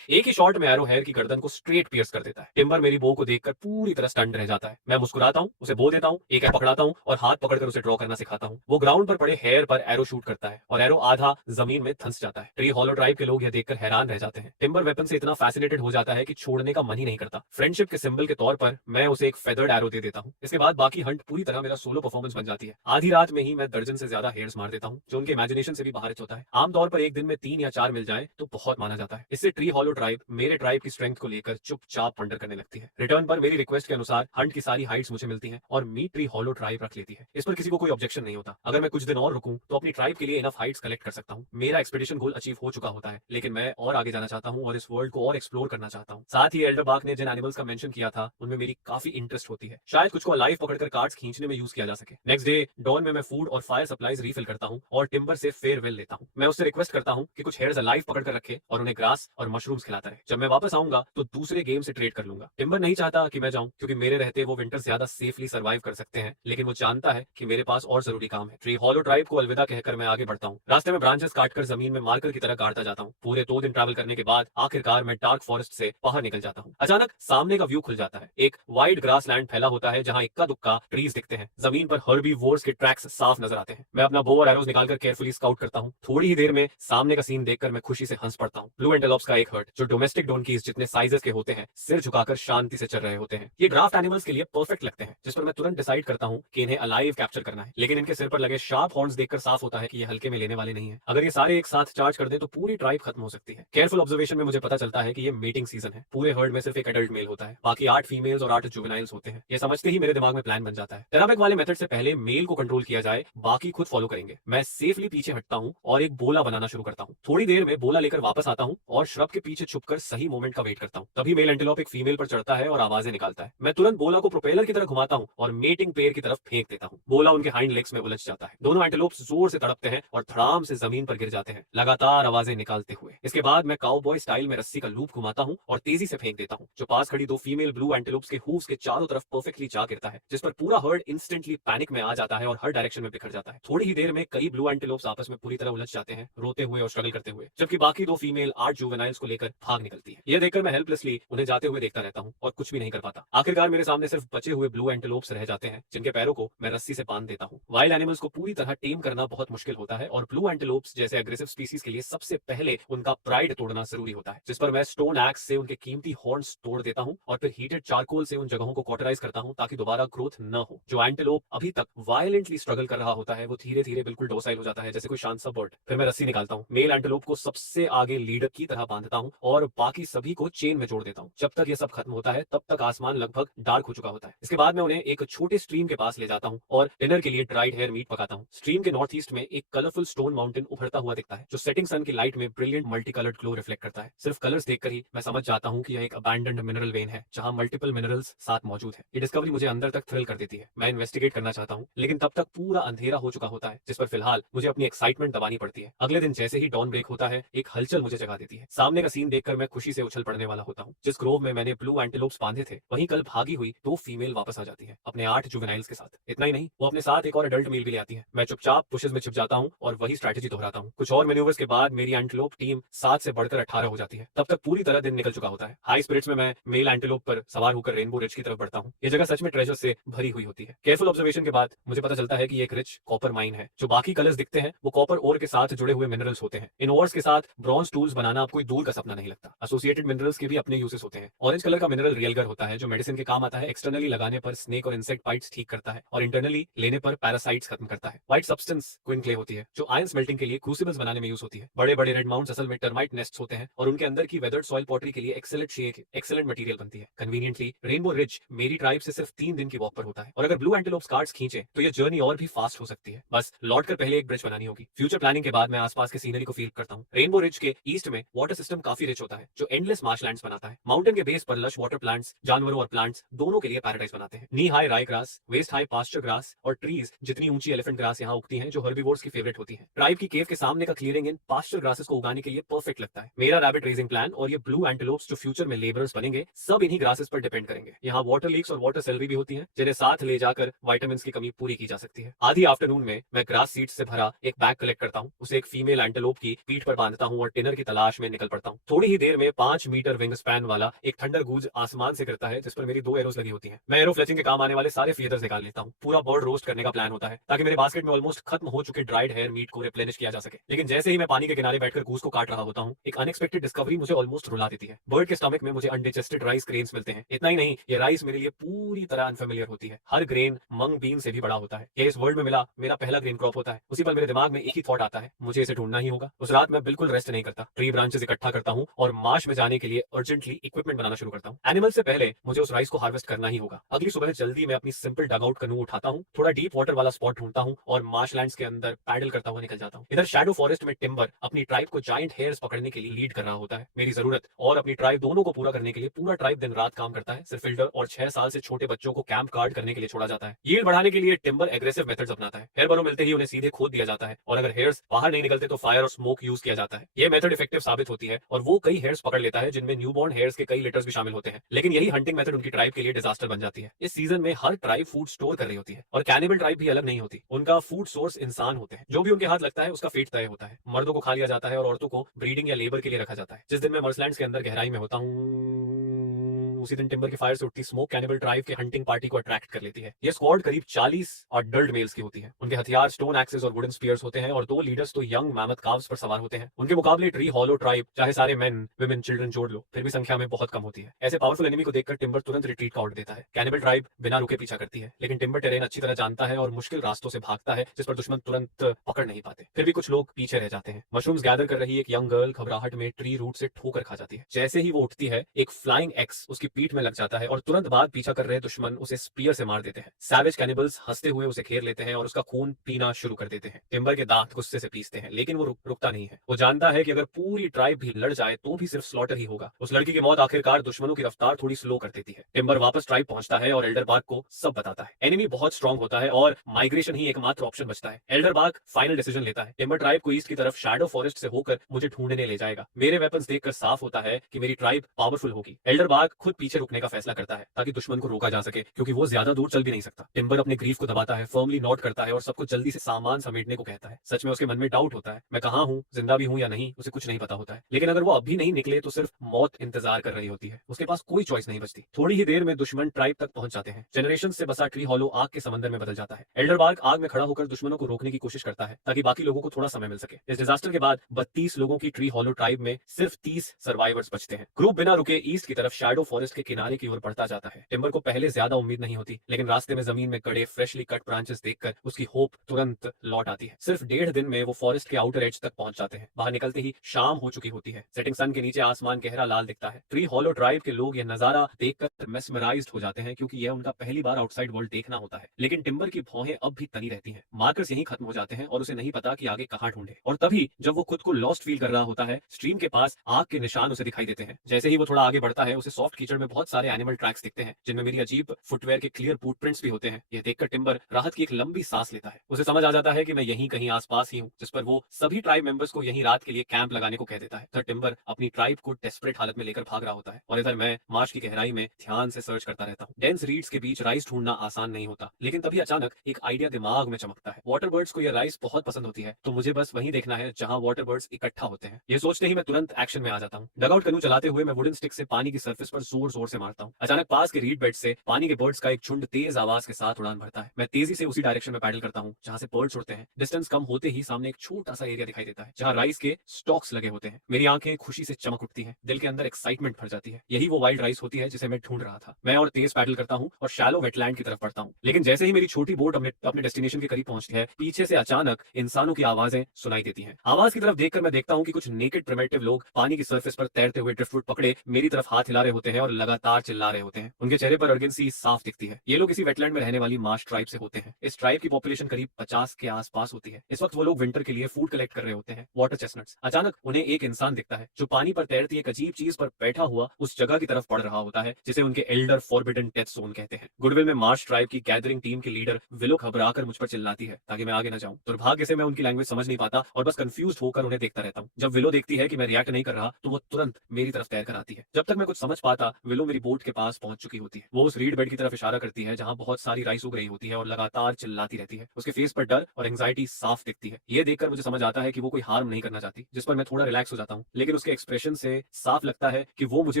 एक ही शॉट में एरो हेयर की गर्दन को स्ट्रेट पियर्स कर देता है। टिम्बर मेरी बो को देखकर पूरी तरह स्टंड रह जाता है। मैं मुस्कुराता हूँ, उसे बो देता हूँ, एक एरो पकड़ाता हूँ और हाथ पकड़कर उसे ड्रॉ करना सिखाता हूँ। वो ग्राउंड पर पड़े हेयर पर एरो शूट करता है और एरो आधा जमीन में धंस जाता है। ट्री हॉलो ट्राइब के लोग यह देखकर हैरान रह जाते हैं। टिम्बर वेपन से इतना फैसिनेटेड हो जाता है कि छोड़ने का मन ही नहीं करता। फ्रेंडशिप के सिंबल के तौर पर मैं उसे एक फेदर्ड एरो दे देता हूँ। इसके बाद बाकी हंट पूरी तरह मेरा सोलो परफॉर्मेंस बन जाती है। आधी रात में ही मैं दर्जन से ज्यादा हेयर्स मार देता हूँ, जो उनके इमेजिनेशन से भी बाहर होता है। आमतौर पर एक दिन में 3 या 4 मिल जाए तो बहुत माना जाता है। इससे ट्री हॉलो ट्राइब मेरे ट्राइब की स्ट्रेंथ को लेकर चुपचाप वंडर करने लगती है। रिटर्न पर मेरी रिक्वेस्ट के अनुसार हंट की सारी हाइट्स मुझे मिलती हैं और मीट ट्री हॉलो ट्राइब रख लेती है। इस पर किसी को कोई ऑब्जेक्शन नहीं होता। अगर मैं कुछ दिन और रुकूं तो अपनी ट्राइब के लिए इनफ हाइट्स कलेक्ट कर सकता हूं। मेरा एक्सपेडिशन गोल अचीव हो चुका होता है, लेकिन मैं और आगे जाना चाहता हूं और इस वर्ल्ड को और एक्सप्लोर करना चाहता हूं। साथ ही एल्डर बाग ने जिन एनिमल्स का मेंशन किया था, उनमें मेरी काफी इंटरेस्ट होती है। शायद कुछ को लाइव पकड़कर कार्ड्स खींचने में यूज किया जा सके। नेक्स्ट डे डॉन में मैं फूड और फायर सप्लाईज रीफिल करता हूं और टिम्बर से फेयरवेल लेता हूं। मैं उससे रिक्वेस्ट करता हूं कि कुछ हेयर्स लाइव पकड़कर रखे और उन्हें ग्रास और मशरूम्स खिलाता रहे। जब मैं वापस आऊंगा तो दूसरे गेम से ट्रेड कर लूंगा। टिम्बर नहीं चाहता कि मैं जाऊं, क्योंकि मेरे रहते वो विंटर ज्यादा सेफली सर्वाइव कर सकते हैं, लेकिन वो जानता है कि मेरे पास और जरूरी काम है। ट्री हॉलो ट्राइब को अलविदा कहकर मैं आगे बढ़ता हूं। रास्ते में ब्रांचेस काटकर जमीन में मार्कर की तरह गाड़ता जाता हूं। पूरे 2 दिन ट्रैवल करने के बाद आखिरकार मैं डार्क फॉरेस्ट से बाहर निकल जाता हूं। अचानक सामने का व्यू खुल जाता है। एक वाइड ग्रास लैंड फैला होता है, जहां इक्का दुक्का ट्रीज दिखते हैं। जमीन पर हर्बीवोर्स के ट्रैक्स साफ नजर आते हैं। मैं अपना बो और एरोज निकालकर केयरफुली स्काउट करता हूं। थोड़ी ही देर में सामने का सीन देखकर मैं खुशी से हंस पड़ता हूं। ब्लू एंटेलोप्स का एक हर्ट, जो डोमेस्टिक डोनकीज जितने साइजेस के होते हैं, सिर झुकाकर शांति से चल रहे होते हैं। ये ड्राफ्ट एनिमल्स के लिए परफेक्ट लगते हैं, जिस पर मैं तुरंत डिसाइड करता हूँ कि इन्हें अलाइव कैप्चर करना है। लेकिन इनके सिर पर लगे शार्प हॉर्न्स देखकर साफ होता है कि ये हल्के में लेने वाले नहीं है। अगर ये सारे एक साथ चार्ज कर दे तो पूरी ट्राइब खत्म हो सकती है। केयरफुल ऑब्जर्वेशन में मुझे पता चलता है कि ये मेटिंग सीजन है। पूरे हर्ड में सिर्फ एक एडल्ट मेल होता है, बाकी 8 फीमेल्स और 8 जुवेनाइल्स होते हैं। ये समझते ही मेरे दिमाग में प्लान बन जाता है। टेराबैक वाले मेथड से पहले मेल को कंट्रोल किया जाए, बाकी खुद फॉलो करेंगे। मैं सेफली पीछे हटता हूँ और एक बोला बनाना शुरू करता हूँ। थोड़ी देर में बोला लेकर वापस आता हूँ और श्रब के पीछे छुपकर सही मोमेंट का वेट करता हूँ। तभी मेल एंटीलोप एक फीमेल पर चढ़ता है और आवाजें निकालता है। मैं तुरंत बोला को प्रोपेलर की तरह घुमाता हूँ और मेटिंग पेयर की तरफ फेंक देता हूँ। बोला उनके हाइंड लेग्स में उलझ जाता है। दोनों एंटीलोप्स जोर से तड़पते हैं और धड़ाम से जमीन पर गिर जाते हैं, लगातार आवाजें निकालते हुए। इसके बाद मैं काउबॉय स्टाइल में रस्सी का लूप घुमाता हूँ और तेजी से फेंक देता हूँ, जो पास खड़ी 2 फीमेल ब्लू एंटीलोप्स के हूव्स के चारों तरफ परफेक्टली जा गिरता है, जिस पर पूरा हर्ड इंस्टेंटली पैनिक में आ जाता है और हर डायरेक्शन में बिखर जाता है। थोड़ी ही देर में कई ब्लू एंटीलोप्स आपस में पूरी तरह उलझ जाते हैं, रोते हुए और स्ट्रगल करते हुए, जबकि बाकी 2 फीमेल 8 जुवेनाइल्स को लेकर भाग निकलती है। यह देखकर मैं हेल्पलेसली उन्हें जाते हुए देखता रहता हूँ और कुछ भी नहीं कर पाता। आखिरकार मेरे सामने सिर्फ बचे हुए ब्लू एंटीलोप्स रह जाते हैं, जिनके पैरों को मैं रस्सी से बांध देता हूँ। वाइल्ड एनिमल्स को पूरी तरह टेम करना बहुत मुश्किल होता है और ब्लू एंटीलोप्स जैसे एग्रेसिव स्पीसीज के लिए सबसे पहले उनका प्राइड तोड़ना जरूरी होता है, जिस पर मैं स्टोन एक्स से उनके कीमती हॉर्न्स तोड़ देता हूँ और फिर हीटेड चारकोल से उन जगहों को कॉटराइज करता हूँ ताकि दोबारा ग्रोथ न हो। जो एंटीलोप अभी तक वायलेंटली स्ट्रगल कर रहा होता है वो धीरे धीरे बिल्कुल डोसाइल हो जाता है, जैसे कोई शांत सा बर्ड। फिर मैं रस्सी निकालता हूँ, मेल एंटीलोप को सबसे आगे लीडर की तरह बांधता हूँ और बाकी सभी को चेन में जोड़ देता हूँ। जब तक ये सब खत्म होता है तब तक आसमान लगभग डार्क हो चुका होता है। इसके बाद मैं उन्हें एक छोटे स्ट्रीम के पास ले जाता हूँ और डिनर के लिए ड्राइड हेयर मीट पकाता हूँ। स्ट्रीम के नॉर्थ ईस्ट में एक कलरफुल स्टोन माउंटेन उभरता हुआ दिखता है, जो सेटिंग सन की लाइट में brilliant multi coloured glow reflect करता है। सिर्फ कलर्स देखकर ही मैं समझ जाता हूँ कि यह एक अबैंडन्ड मिनरल वेन है, जहाँ मल्टीपल मिनरल्स साथ मौजूद है। ये डिस्कवरी मुझे अंदर तक थ्रिल कर देती है। मैं इन्वेस्टिगेट करना चाहता हूँ, लेकिन तब तक पूरा अंधेरा हो चुका होता है, जिस पर फिलहाल मुझे अपनी एक्साइटमेंट दबानी पड़ती है। अगले दिन जैसे ही डॉन ब्रेक होता है, एक हलचल मुझे जगा देती है। सामने का सीन देखकर मैं खुशी से उछल पड़ने वाला होता हूँ। जिस ग्रोव में मैंने ब्लू एंटीलोप्स बांधे थे, वहीं कल भागी हुई 2 फीमेल वापस आ जाती है, अपने 8 जुवेनाइल्स के साथ। इतना ही नहीं, वो अपने साथ एक और एडल्ट मेल भी ले आती है। मैं चुपचाप बुशेस में छिप जाता हूँ और वही स्ट्रैटेजी दोहराता हूँ। कुछ और मैन्यूवर्स के बाद मेरी एंटीलोप टीम 7 से बढ़कर 18 हो जाती है। तब तक पूरी तरह दिन निकल चुका होता है। हाई स्पिरिट्स में मैं मेल एंटीलोप पर सवार होकर रेनबो रिज की तरफ बढ़ता हूँ। ये जगह सच में ट्रेजर से भरी हुई होती है। केयरफुल ऑब्जर्वेशन के बाद मुझे पता चलता है कि ये एक रिच कॉपर माइन है। जो बाकी कलर्स दिखते हैं वो कॉपर ओर के साथ जुड़े हुए मिनरल्स होते हैं। इन ओर्स के साथ ब्रॉन्ज टूल्स बनाना अब कोई दूर का सपना नहीं लगता। एसोसिएटेड मिनरल्स के भी अपने यूजेस होते हैं। ऑरेंज कलर का मिनरल रियलगर होता है, जो मेडिसिन के काम आता है। एक्सटर्नली लगाने पर स्नेक और इंसेक्ट बाइट्स ठीक करता है और इंटरनली लेने पर पैरासाइट्स खत्म करता है। व्हाइट सब्सटेंस क्विन क्ले होती है, जो आयन स्मेल्टिंग के लिए क्रूसिबल्स बनाने में यूज होती है। बड़े बड़े रेड माउंट्स असल में टर्माइट नेस्ट्स होते हैं और उनके अंदर की वेदर्ड सॉइल पॉटरी के लिए एक्सेलेंट मटेरियल बनती है। कन्वीनियंटली रेनबो रिज मेरी ट्राइब से सिर्फ 3 दिन की वॉक पर होता है और अगर ब्लू एंटीलोप्स कार्ड्स खींचे तो ये जर्नी और भी फास्ट हो सकती है। बस लौट कर पहले एक ब्रिज बनानी होगी। फ्यूचर प्लानिंग के बाद मैं आसपास के सीनरी को फील करता हूँ। रेनबो रिज के ईस्ट में वाटर सिस्टम काफी रिच होता है, जो एंडलेस मार्शलैंड्स बनाता है। माउंटेन के बेस पर लश वाटर प्लांट्स जानवरों और प्लांट्स दोनों के लिए पैराडाइज बनाते हैं। Knee high rye grass, waist high pasture grass और ट्रीज जितनी ऊंची एलिफेंट ग्रास यहाँ उगती हैं, जो हर्बीवोर्स की फेवरेट होती है। ट्राइब की केव के सामने का क्लियरिंग इन पास्चर ग्रासेस को उगाने के लिए परफेक्ट लगता है। मेरा रैबिट रेजिंग प्लान और ये ब्लू एंटीलोप्स जो फ्यूचर में लेबरर्स बनेंगे, सब इन्हीं ग्रासेस पर डिपेंड करेंगे। यहाँ वाटर लीक्स और वाटर सेलरी भी होती हैं, जिन्हें साथ ले जाकर विटामिन की कमी पूरी की जा सकती है। आधी आफ्टरनून में मैं ग्रास सीड्स से भरा एक बैग कलेक्ट करता हूँ, उसे एक फीमेल एंटीलोप की पीठ पर बांधता हूँ और डिनर की तलाश में निकल पड़ता हूँ। थोड़ी ही देर में 5 मीटर विंग स्पैन वाला एक थंडर गूज आसमान से गिरता है, जिस पर मेरी 2 एरोस लगी होती हैं। मैं एरो फ्लेचिंग के काम आने वाले सारे फीदर्स निकाल लेता हूँ। पूरा बर्ड रोस्ट करने का प्लान होता है, ताकि मेरे बास्केट में ऑलमोस्ट खत्म हो चुके ड्राइड हेयर मीट को रिप्लेनिश किया जा सके। लेकिन जैसे ही मैं पानी के किनारे बैठकर गूज को काट रहा होता हूँ, एक अनएक्सपेक्टेड डिस्कवरी मुझे ऑलमोस्ट रुला देती है। बर्ड के स्टमक में मुझे अनडिजेस्टेड राइस ग्रेन्स मिलते हैं। इतना ही नहीं, ये राइस मेरे लिए पूरी तरह अनफेमिलियर होती है। हर ग्रेन मंग बीन से भी बड़ा होता है। ये इस वर्ल्ड में मिला मेरा पहला ग्रेन क्रॉप होता है। उसी पर मेरे दिमाग में एक ही थॉट आता है, मुझे इसे ढूंढना ही होगा। उस रात मैं बिल्कुल रेस्ट नहीं करता। ट्री ब्रांचेस इकट्ठा करता हूँ और मार्श में जाने के लिए अर्जेंटली इक्विपमेंट बनाना शुरू करता हूँ। एनिमल से पहले मुझे उस राइस को हार्वेस्ट करना ही होगा। अगली सुबह जल्दी मैं अपनी सिंपल डग आउट कनू उठाता हूँ, थोड़ा डीप वाटर वाला स्पॉट ढूंढता हूँ और मार्शलैंड्स के अंदर पैडल करता हुआ निकल जाता हूँ। इधर शैडो फॉरेस्ट में टिम्बर अपनी ट्राइब को जायंट हेयर्स पकड़ने के लिए लीड कर रहा होता है। मेरी जरूरत और अपनी ट्राइब दोनों को पूरा करने के लिए पूरा ट्राइब दिन रात काम करता है। सिर्फ फिल्डर और 6 साल से छोटे बच्चों को कैंप गार्ड करने के लिए छोड़ा जाता है। यील्ड बढ़ाने के लिए टिम्बर एग्रेसिव मेथड्स अपनाता है। हेयर बरो मिलते ही उन्हें सीधे खोद दिया जाता है और अगर हेयर्स बाहर नहीं निकलते तो फायर और स्मोक यूज किया जाता है। यह मेथड इफेक्टिव साबित होती है और वो कई हेयर्स पकड़ लेता है, जिनमें न्यूबॉर्न हेयर्स के कई लिटर्स भी शामिल होते हैं। लेकिन यही हंटिंग मेथड उनकी ट्राइब के लिए डिजास्टर बन जाती है। इस सीजन में हर ट्राइब फूड स्टोर कर रही होती है और कैनिबल ट्राइब भी अलग नहीं होती। उनका फूड सोर्स इंसान होते हैं। जो भी उनके हाथ लगता है उसका फेट तय होता है। मर्दों को खा लिया जाता है और औरतों को ब्रीडिंग या लेबर के लिए रखा जाता है। जिस दिन मैं मर्सलैंड्स के अंदर गहराई में होता हूँ, उसी दिन टिम्बर के फायर से उठती स्मोक कैनिबल ट्राइब के हंटिंग पार्टी को अट्रैक्ट कर लेती है। ये स्क्वाड करीब 40 अडल्ट मेल्स की होती है। उनके हथियार स्टोन एक्सेस और वुडन स्पीयर्स होते हैं और 2 लीडर्स तो यंग मैमथ काव्स पर सवार होते हैं। उनके मुकाबले ट्री हॉलो ट्राइब चाहे सारे मेन विमेन चिल्ड्रन जोड़ लो फिर भी संख्या में बहुत कम होती है। ऐसे पावरफुल एनिमी को देखकर टिम्बर तुरंत रिट्रीट का ऑर्डर देता है। कैनिबल ट्राइब बिना रुके पीछा करती है, लेकिन टिम्बर टेरेन अच्छी तरह जानता है और मुश्किल रास्तों से भागता है जिस पर दुश्मन तुरंत पकड़ नहीं पाते। फिर भी कुछ लोग पीछे रह जाते हैं। मशरूम्स गैदर कर रही एक यंग गर्ल घबराहट में ट्री रूट से ठोकर खा जाती है। जैसे ही वो उठती है एक फ्लाइंग एक्स उसकी पीठ में लग जाता है और तुरंत बाद पीछा कर रहे दुश्मन उसे स्पीयर से मार देते हैं। सैवेज कैनिबल्स हंसते हुए उसे घेर लेते हैं और उसका खून पीना शुरू कर देते हैं। टिम्बर के दांत गुस्से से पीसते हैं, लेकिन वो रुकता नहीं है। वो जानता है कि अगर पूरी ट्राइब भी लड़ जाए तो भी सिर्फ स्लॉटर ही होगा। उस लड़की की मौत आखिरकार दुश्मनों की रफ्तार थोड़ी स्लो कर देती है। टिम्बर वापस ट्राइब पहुंचता है और एल्डर बाग को सब बताता है। एनिमी बहुत स्ट्रांग होता है और माइग्रेशन ही एकमात्र ऑप्शन बचता है। एल्डर बाग फाइनल डिसीजन लेता है। टिम्बर ट्राइब को ईस्ट की तरफ शैडो फॉरेस्ट से होकर मुझे ढूंढने ले जाएगा। मेरे वेपन्स देखकर साफ होता है कि मेरी ट्राइब पावरफुल होगी। एल्डर बाग खुद पीछे रुकने का फैसला करता है ताकि दुश्मन को रोका जा सके, क्योंकि वो ज्यादा दूर चल भी नहीं सकता। टिम्बर अपने ग्रीफ को दबाता है, फर्मली नोट करता है और सबको जल्दी से सामान समेटने को कहता है। सच में उसके मन में डाउट होता है, मैं कहां हूं, जिंदा भी हूं या नहीं, उसे कुछ नहीं पता होता है। लेकिन अगर वो अभी नहीं निकले तो सिर्फ मौत इंतजार कर रही होती है। उसके पास कोई चॉइस नहीं बचती। थोड़ी ही देर में दुश्मन ट्राइब तक पहुंच जाते हैं। जनरेशन से बसा ट्री हॉलो आग के समंदर में बदल जाता है। एल्डर बाग आग में खड़ा होकर दुश्मनों को रोकने की कोशिश करता है ताकि बाकी लोगों को थोड़ा समय मिल सके। इस डिजास्टर के बाद 32 लोगों की ट्री हॉलो ट्राइब में सिर्फ 30 सर्वाइवर्स बचते हैं। ग्रुप बिना रुके ईस्ट की तरफ शैडो फॉरेस्ट के किनारे की ओर बढ़ता जाता है। टिम्बर को पहले ज्यादा उम्मीद नहीं होती, लेकिन रास्ते में जमीन में गड़े फ्रेशली कट ब्रांचेस देखकर उसकी होप तुरंत लौट आती है। सिर्फ 1.5 दिन में वो फॉरेस्ट के आउटर एज तक पहुंच जाते हैं। बाहर निकलते ही शाम हो चुकी होती है। सेटिंग सन के नीचे आसमान गहरा लाल दिखता है। ट्री हॉलो ट्राइब के लोग यह नजारा देखकर मेस्मराइज्ड हो जाते हैं, क्योंकि यह उनका पहली बार आउटसाइड वर्ल्ड देखना होता है। लेकिन टिम्बर की भौहें अब भी तनी रहती हैं। मार्कर्स यहीं खत्म हो जाते हैं और उसे नहीं पता कि आगे कहां ढूंढे। और तभी जब वो खुद को लॉस्ट फील कर रहा होता है, स्ट्रीम के पास आग के निशान उसे दिखाई देते हैं। जैसे ही वो थोड़ा आगे बढ़ता है, उसे सॉफ्ट कीचड़ में बहुत सारे एनिमल ट्रैक्स दिखते हैं, जिनमें मेरी अजीब फुटवेयर के क्लियर फुटप्रिंट्स भी होते हैं। यह देखकर टिम्बर राहत की एक लंबी सांस लेता है। उसे समझ आ जाता है कि मैं यहीं कहीं आसपास ही हूँ, जिस पर वो सभी ट्राइब मेंबर्स को यहीं रात के लिए कैंप लगाने को कह देता है। तो टिम्बर अपनी ट्राइब को डेस्परेट हालत में लेकर भाग रहा होता है और इधर मैं मार्श की गहराई में ध्यान से सर्च करता रहता हूँ। डेंस रीड्स के बीच राइस ढूंढना आसान नहीं होता, लेकिन तभी अचानक एक आइडिया दिमाग में चमकता है। वाटर बर्ड्स को यह राइस बहुत पसंद होती है, तो मुझे बस वहीं देखना है जहां वाटर बर्ड्स इकट्ठा होते हैं। ये सोचते ही मैं तुरंत एक्शन में आ जाता हूँ। डगआउट कनू चलाते हुए मैं वुडन स्टिक से पानी की सरफेस पर जोर जोर से मारता हूँ। अचानक पास के रीड बेड से पानी के बर्ड्स का एक झुंड तेज आवाज के साथ उड़ान भरता है। मैं तेजी से उसी डायरेक्शन में पैडल करता हूँ जहां से बर्ड्स उड़ते हैं। डिस्टेंस कम होते ही सामने एक छोटा सा एरिया दिखाई देता है जहां राइस के स्टॉक्स लगे होते हैं। मेरी आंखें खुशी से चमक उठती हैं, दिल के अंदर एक्साइटमेंट भर जाती है। यही वो वाइल्ड राइस होती है जिसे मैं ढूंढ रहा था। मैं और तेज पैडल करता हूँ और शैलो वेटलैंड की तरफ बढ़ता हूँ। लेकिन जैसे ही मेरी छोटी बोट अपने डेस्टिनेशन के करीब पहुंचती है, पीछे से अचानक इंसानों की आवाजें सुनाई देती हैं। आवाज की तरफ देखकर मैं देखता हूँ कि कुछ नेकेड प्रिमिटिव लोग पानी की सरफेस पर तैरते हुए ड्रिफ्टवुड पकड़े मेरी तरफ हाथ हिला रहे होते हैं और लगातार चिल्ला रहे होते हैं। उनके चेहरे पर अर्जेंसी साफ दिखती है। ये लोग इसी वेटलैंड में रहने वाली मार्श ट्राइब से होते हैं। इस ट्राइब की पॉपुलेशन करीब 50 के आसपास होती है। इस वक्त वो लोग विंटर के लिए फूड कलेक्ट कर रहे होते हैं, वाटर चेस्टनट्स। अचानक उन्हें एक इंसान दिखता है जो पानी पर तैरती एक अजीब चीज पर बैठा हुआ उस जगह की तरफ बढ़ रहा होता है जिसे उनके एल्डर फॉरबिडन डेथ जोन कहते हैं। गुडविल में मार्श ट्राइब की गैदरिंग टीम की लीडर विलो घबराकर मुझ पर चिल्लाती है ताकि मैं आगे न जाऊं। दुर्भाग्य से मैं उनकी लैंग्वेज समझ नहीं पाता और बस कंफ्यूज होकर उन्हें देखता रहता हूं। जब विलो देखती है कि मैं रिएक्ट नहीं कर रहा तो वो तुरंत मेरी तरफ तैर कर आती है। जब तक मैं कुछ समझ पाता, विलो मेरी बोट के पास पहुंच चुकी होती है। वो उस रीड बेड की तरफ इशारा करती है जहां बहुत सारी राइस उग रही होती है और लगातार चिल्लाती रहती है। उसके फेस पर डर और एंग्जाइटी साफ दिखती है। ये देखकर मुझे समझ आता है कि वो कोई हार्म नहीं करना चाहती, जिस पर मैं थोड़ा रिलैक्स हो जाता हूँ। लेकिन उसके एक्सप्रेशन से साफ लगता है कि वो मुझे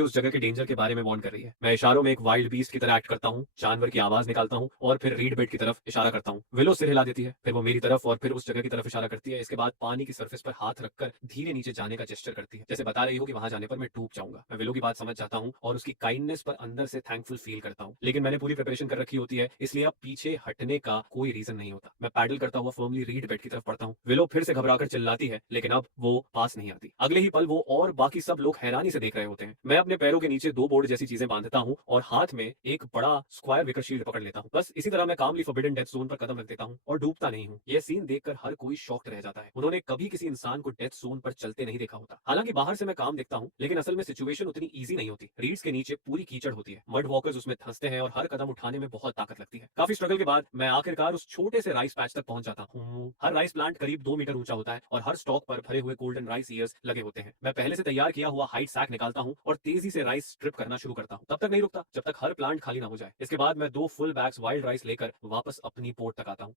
उस जगह के डेंजर के बारे में वार्न कर रही है। मैं इशारों में एक वाइल्ड बीस्ट की तरह एक्ट करता हूँ, जानवर की आवाज निकालता हूँ और फिर रीड बेड की तरफ इशारा करता हूँ। विलो सिर हिला देती है, फिर वो मेरी तरफ और फिर उस जगह की तरफ इशारा करती है। इसके बाद पानी की सरफेस पर हाथ रखकर धीरे नीचे जाने का जेस्चर करती है, जैसे बता रही हो कि वहां जाने पर मैं डूब जाऊंगा। मैं विलो की बात समझ जाता हूँ और उसकी काइंडनेस पर अंदर से थैंकफुल फील करता हूँ। लेकिन मैंने पूरी प्रिपरेशन कर रखी होती है, इसलिए अब पीछे हटने का कोई रीजन नहीं होता। मैं पैडल करता हुआ फर्मली रीड बेड की तरफ बढ़ता हूँ। विलो फिर से घबराकर चिल्लाती है, लेकिन अब वो पास नहीं आती। अगले ही पल वो और बाकी सब लोग हैरानी से देख रहे होते हैं। मैं अपने पैरों के नीचे 2 बोर्ड जैसी चीजें बांधता हूँ और हाथ में एक बड़ा स्क्वायर विकर शील्ड पकड़ लेता हूँ। बस इसी तरह मैं कामली फॉरबिडन डेथ जोन पर कदम रख देता हूँ और डूबता नहीं हूँ। यह सीन देखकर हर कोई शॉक्ड रह जाता है। उन्होंने कभी किसी इंसान को डेथ जोन पर चलते नहीं देखा होता। हालांकि बाहर से मैं काम देखता हूँ, लेकिन असल में सिचुएशन उतनी ईजी नहीं होती। रीड्स के नीचे पूरी कीचड़ होती है, मड वॉकर्स उसमें धंसते हैं और हर कदम उठाने में बहुत ताकत लगती है। काफी स्ट्रगल के बाद मैं आखिरकार उस छोटे से राइस पैच तक पहुंच जाता हूँ। हर राइस प्लांट करीब 2 मीटर ऊंचा होता है और हर स्टॉक पर भरे हुए गोल्डन राइस ईयर्स लगे होते हैं। मैं पहले से तैयार किया हुआ हाइट सैक निकालता हूँ और तेजी से राइस स्ट्रिप करना शुरू करता हूँ। तब तक नहीं रुकता जब तक हर प्लांट खाली ना हो जाए। इसके बाद मैं 2 फुल बैग्स वाइल्ड राइस लेकर वापस अपनी पोर्ट तक आता हूँ।